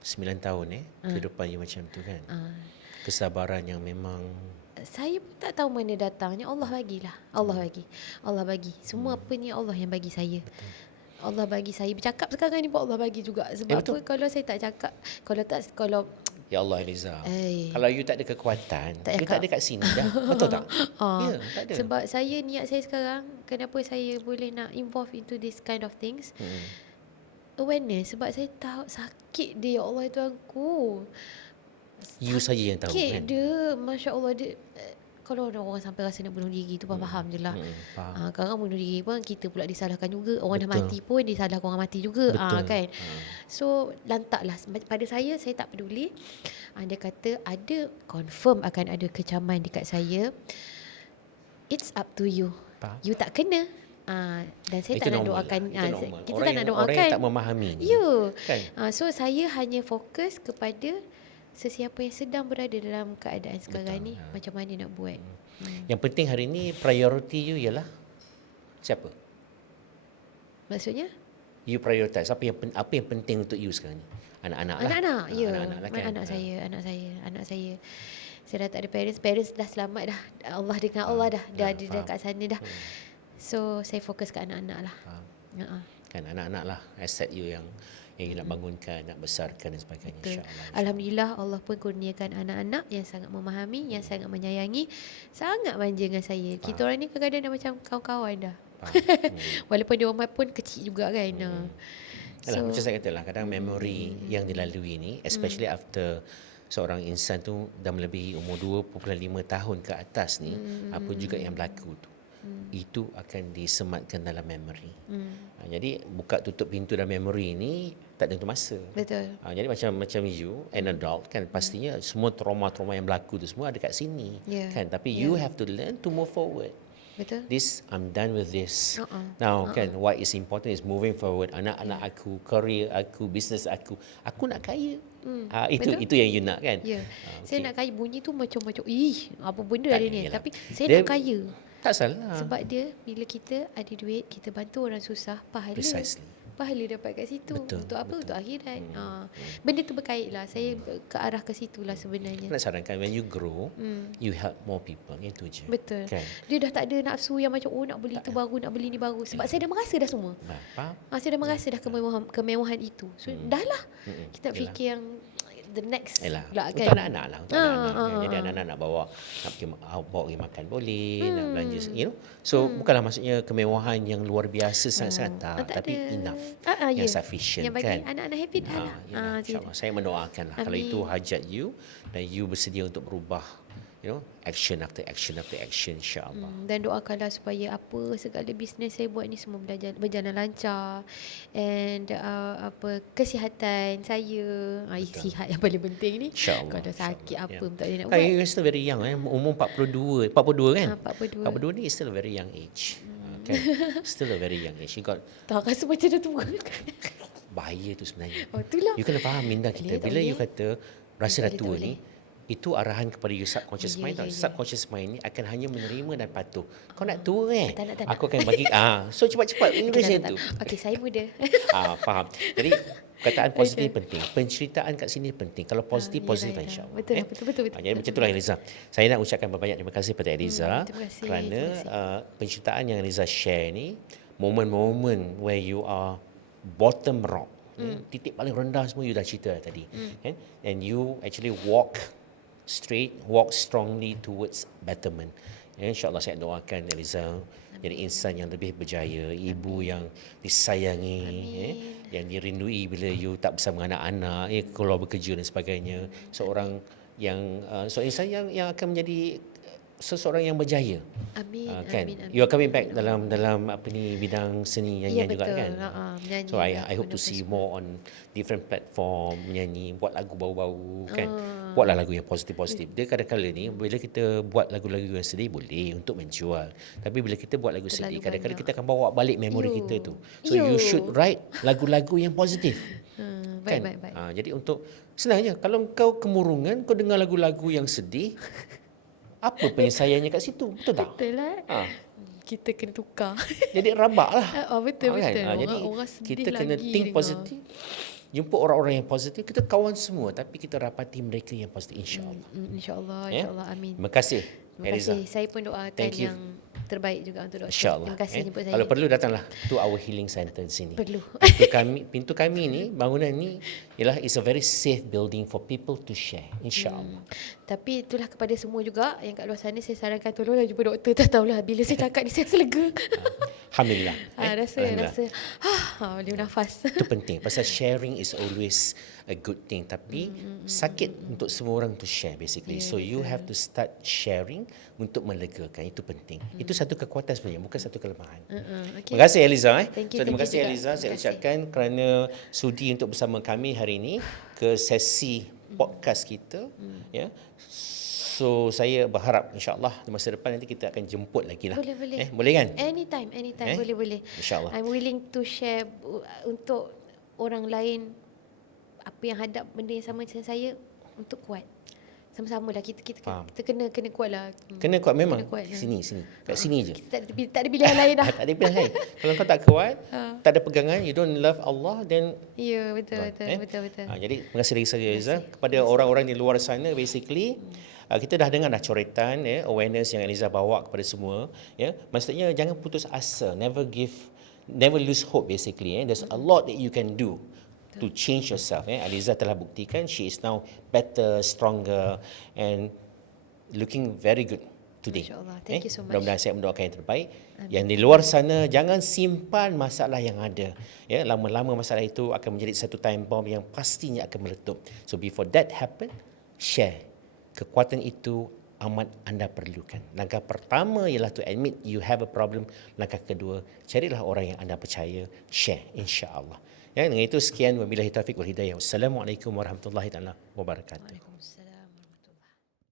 9 tahun kehidupan you macam tu kan. Kesabaran yang memang Saya pun tak tahu mana datangnya. Allah bagilah. Allah bagi. Allah bagi. Semua apa ni Allah yang bagi saya. Allah bagi saya. Bercakap sekarang ni pun Allah bagi juga. Sebab apa? Kalau saya tak cakap, kalau ya Allah Eliza, Eh. kalau you tak ada kekuatan, Tak you tak ada kat sini dah. Betul tak? Ya, tak ada. sebab saya niat saya sekarang, kenapa saya boleh nak involve into this kind of things? Awareness. Sebab saya tahu sakit dia, ya Allah Tuhanku. You saja yang tahu Sakit kan. dia, Masya Allah dia. Kalau orang sampai rasa nak bunuh diri tu faham je lah. Faham. Kadang bunuh diri pun kita pula disalahkan juga. Orang dah Betul. mati pun disalahkan orang mati juga. Betul. Kan. So lantaklah. Pada saya tak peduli. Dia kata ada, confirm akan ada kecaman dekat saya. It's up to you. Faham. You tak kena. Dan saya Itu tak nak normal doakan. lah. Itu normal. Kita Orang tak nak yang- doakan. Orang yang tak memahami. Ya. Kan? So saya hanya fokus kepada sesiapa yang sedang berada dalam keadaan sekarang ni, macam mana nak buat. Yang penting hari ni priority you ialah siapa? Maksudnya? You prioritize apa yang penting untuk you sekarang ni? Anak-anak lah. Anak-anak, ya. Anak-anak lah kan. Anak saya. Saya dah tak ada parents dah selamat dah. Allah dengan Allah dah ada dekat sana dah. So saya fokus ke anak-anak lah. Kan anak-anak lah asset you yang you nak bangunkan, nak besarkan dan sebagainya, Betul. insya-Allah. Alhamdulillah Allah pun kurniakan anak-anak yang sangat memahami, yang sangat menyayangi, sangat manja dengan saya. Kita orang ni kadang-kadang dah macam kawan-kawan dah. Walaupun dia orang pun kecil juga kan. Alah, macam saya kata lah, kadang memori yang dilalui ni, especially after seorang insan tu dah melebihi umur 2.5 tahun ke atas ni, apa juga yang berlaku tu, itu akan disematkan dalam memori. Jadi buka tutup pintu dalam memori ni tak tentu masa. Betul. Jadi macam you, an adult kan, pastinya semua trauma-trauma yang berlaku tu semua ada kat sini. Yeah. Kan, tapi you have to learn to move forward. Betul. This, I'm done with this. Now kan, what is important is moving forward. Anak-anak aku, career aku, business aku nak kaya. Itu yang you nak kan. Ya. Okay. Saya nak kaya, bunyi tu macam apa benda Tak ada ada, ni. yelah. Tapi saya Dia- nak kaya. Tak salah. Sebab dia bila kita ada duit, kita bantu orang susah, pahala. Precisely. Pahala dapat kat situ. Betul, Untuk apa? betul. Untuk akhirat. Benda tu berkait lah. Saya ke arah ke situ lah sebenarnya. Nak sarankan when you grow, you help more people. Itu je. Betul. Kan? Dia dah tak ada nafsu yang macam nak beli tu baru, nak beli ni baru. Sebab saya dah merasa dah semua. Faham? Saya dah merasa dah kemewahan itu. So dah lah. Kita nak Yelah. fikir yang the next Yelah, pula untuk kan. anak-anak lah, untuk anak-anak kan. Jadi anak-anak nak bawa pergi makan boleh, nak belanja, so bukanlah maksudnya kemewahan yang luar biasa sangat-sangat tak, Tak tapi ada. enough, ya. yang sufficient Yang bagi kan. anak-anak happy dah lah. InsyaAllah saya mendoakan lah kalau Amin. itu hajat you dan you bersedia untuk berubah action after action after action, insya-Allah. Dan doakanlah supaya apa segala bisnes saya buat ni semua berjalan lancar, and kesihatan saya, sihat yang paling penting ni. InsyaAllah, Kalau sakit apa insyaAllah. tak boleh nak Kan, buat. you're still very young, umur 42 kan? 42. 42 ni is still a very young age. Kan? Still a very young age. You got Tak rasa macam dah tua. bahaya tu sebenarnya. Oh, itulah. You kena faham minda kita. Tak Bila boleh. you kata rasa dah Tak tua boleh. ni, itu arahan kepada you subconscious Ya, mind tau. ya, ya. Subconscious mind ni akan hanya menerima dan patuh. Kau nak tua Tak nak. Aku akan bagi so cepat-cepat English Tak, tu. Okey, saya muda. Faham. Jadi perkataan positif penting. Penceritaan kat sini penting. Kalau positif, positif yelah. insya-Allah. Betul. Jadi macam itulah Eliza. Saya nak ucapkan banyak terima kasih kepada Eliza terima kasih, kerana terima kasih. penceritaan yang Eliza share ni, moment-moment where you are bottom rock. Titik paling rendah semua you dah cerita tadi. Kan? And you actually walk straight, walk strongly towards betterment. InsyaAllah saya doakan Eliza jadi insan yang lebih berjaya, ibu yang disayangi, yang dirindui bila you tak bersama anak-anak, keluar bekerja dan sebagainya. Seorang insan yang akan menjadi seseorang yang berjaya. Amin. Kan? Amin. You are coming back dalam bidang seni nyanyian juga betul. kan. Menyanyi, So I hope to see more on different platform menyanyi, buat lagu bau-bau kan. Buatlah lagu yang positif-positif. Dia kadang-kadang ni bila kita buat lagu-lagu yang sedih boleh untuk menjual. Tapi bila kita buat lagu sedih, kadang-kadang kita akan bawa balik memori kita tu. So you should write lagu-lagu yang positif. Baik. Jadi untuk senangnya kalau kau kemurungan, kau dengar lagu-lagu yang sedih, apa penyelesaiannya kat situ? Betul tak? Betul lah. Kita kena tukar. Jadi rabak lah. Betul. Jadi Orang sedih kita kena lagi think dengar. positif. Jumpa orang-orang yang positif, kita kawan semua tapi kita rapati mereka yang positif, insya-Allah. InsyaAllah, Ya? insyaAllah. Amin. Terima kasih. Terima Eliza. kasih. Saya pun doakan Thank you. yang terbaik juga untuk doktor. InsyaAllah. Terima kasih jemput saya. Kalau perlu datanglah to our healing center di sini. Perlu. Pintu kami ni, bangunan ni ialah is a very safe building for people to share, insya-Allah. Tapi itulah kepada semua juga yang kat luar sana, saya sarankan tolonglah jumpa doktor. Tak tahulah bila saya cakap ni saya rasa lega. Alhamdulillah. Rasa boleh bernafas. Itu penting. Pasal sharing is always a good thing. Tapi sakit untuk semua orang to share basically. So you have to start sharing untuk melegakan. Itu penting. Itu satu kekuatan sebenarnya, bukan satu kelemahan. Okay. Terima kasih Eliza. Thank you, Terima thank you kasih juga. Eliza. Saya Terima kasih. ucapkan kerana sudi untuk bersama kami hari ini ke sesi podcast kita. Ya. So saya berharap insya-Allah di masa depan nanti kita akan jemput lagi lah. Boleh. Boleh kan? Anytime. Boleh. InsyaAllah. I'm willing to share untuk orang lain apa yang hadap benda yang sama macam saya, untuk kuat. Sama-sama lah kita Faham. kena kuat lah. Kena kuat memang. Kena kuat, Sini. Kat sini je. Kita tak ada pilihan lain dah. Tak ada pilihan lain. Kalau kau tak kuat, tak ada pegangan, you don't love Allah, then Ya, betul. jadi terima kasih lagi sekali Eliza. Kepada orang-orang di luar sana, basically kita dah dengar dah coretan awareness yang Eliza bawa kepada semua. Maksudnya jangan putus asa, never lose hope basically. There's a lot that you can do to change yourself. Eliza telah buktikan she is now better, stronger and looking very good today. InsyaAllah. Thank you so much. Mudah-mudahan saya mendoakan yang terbaik. Yang di luar sana, jangan simpan masalah yang ada. Lama-lama masalah itu akan menjadi satu time bomb yang pastinya akan meletup. So before that happen, share. Kekuatan itu amat anda perlukan. Langkah pertama ialah to admit you have a problem. Langkah kedua, carilah orang yang anda percaya, share, insya-Allah. Dengan itu sekian, wabillahi taufiq wal hidayah. Wassalamualaikum warahmatullahi taala wabarakatuh. Waalaikumsalam.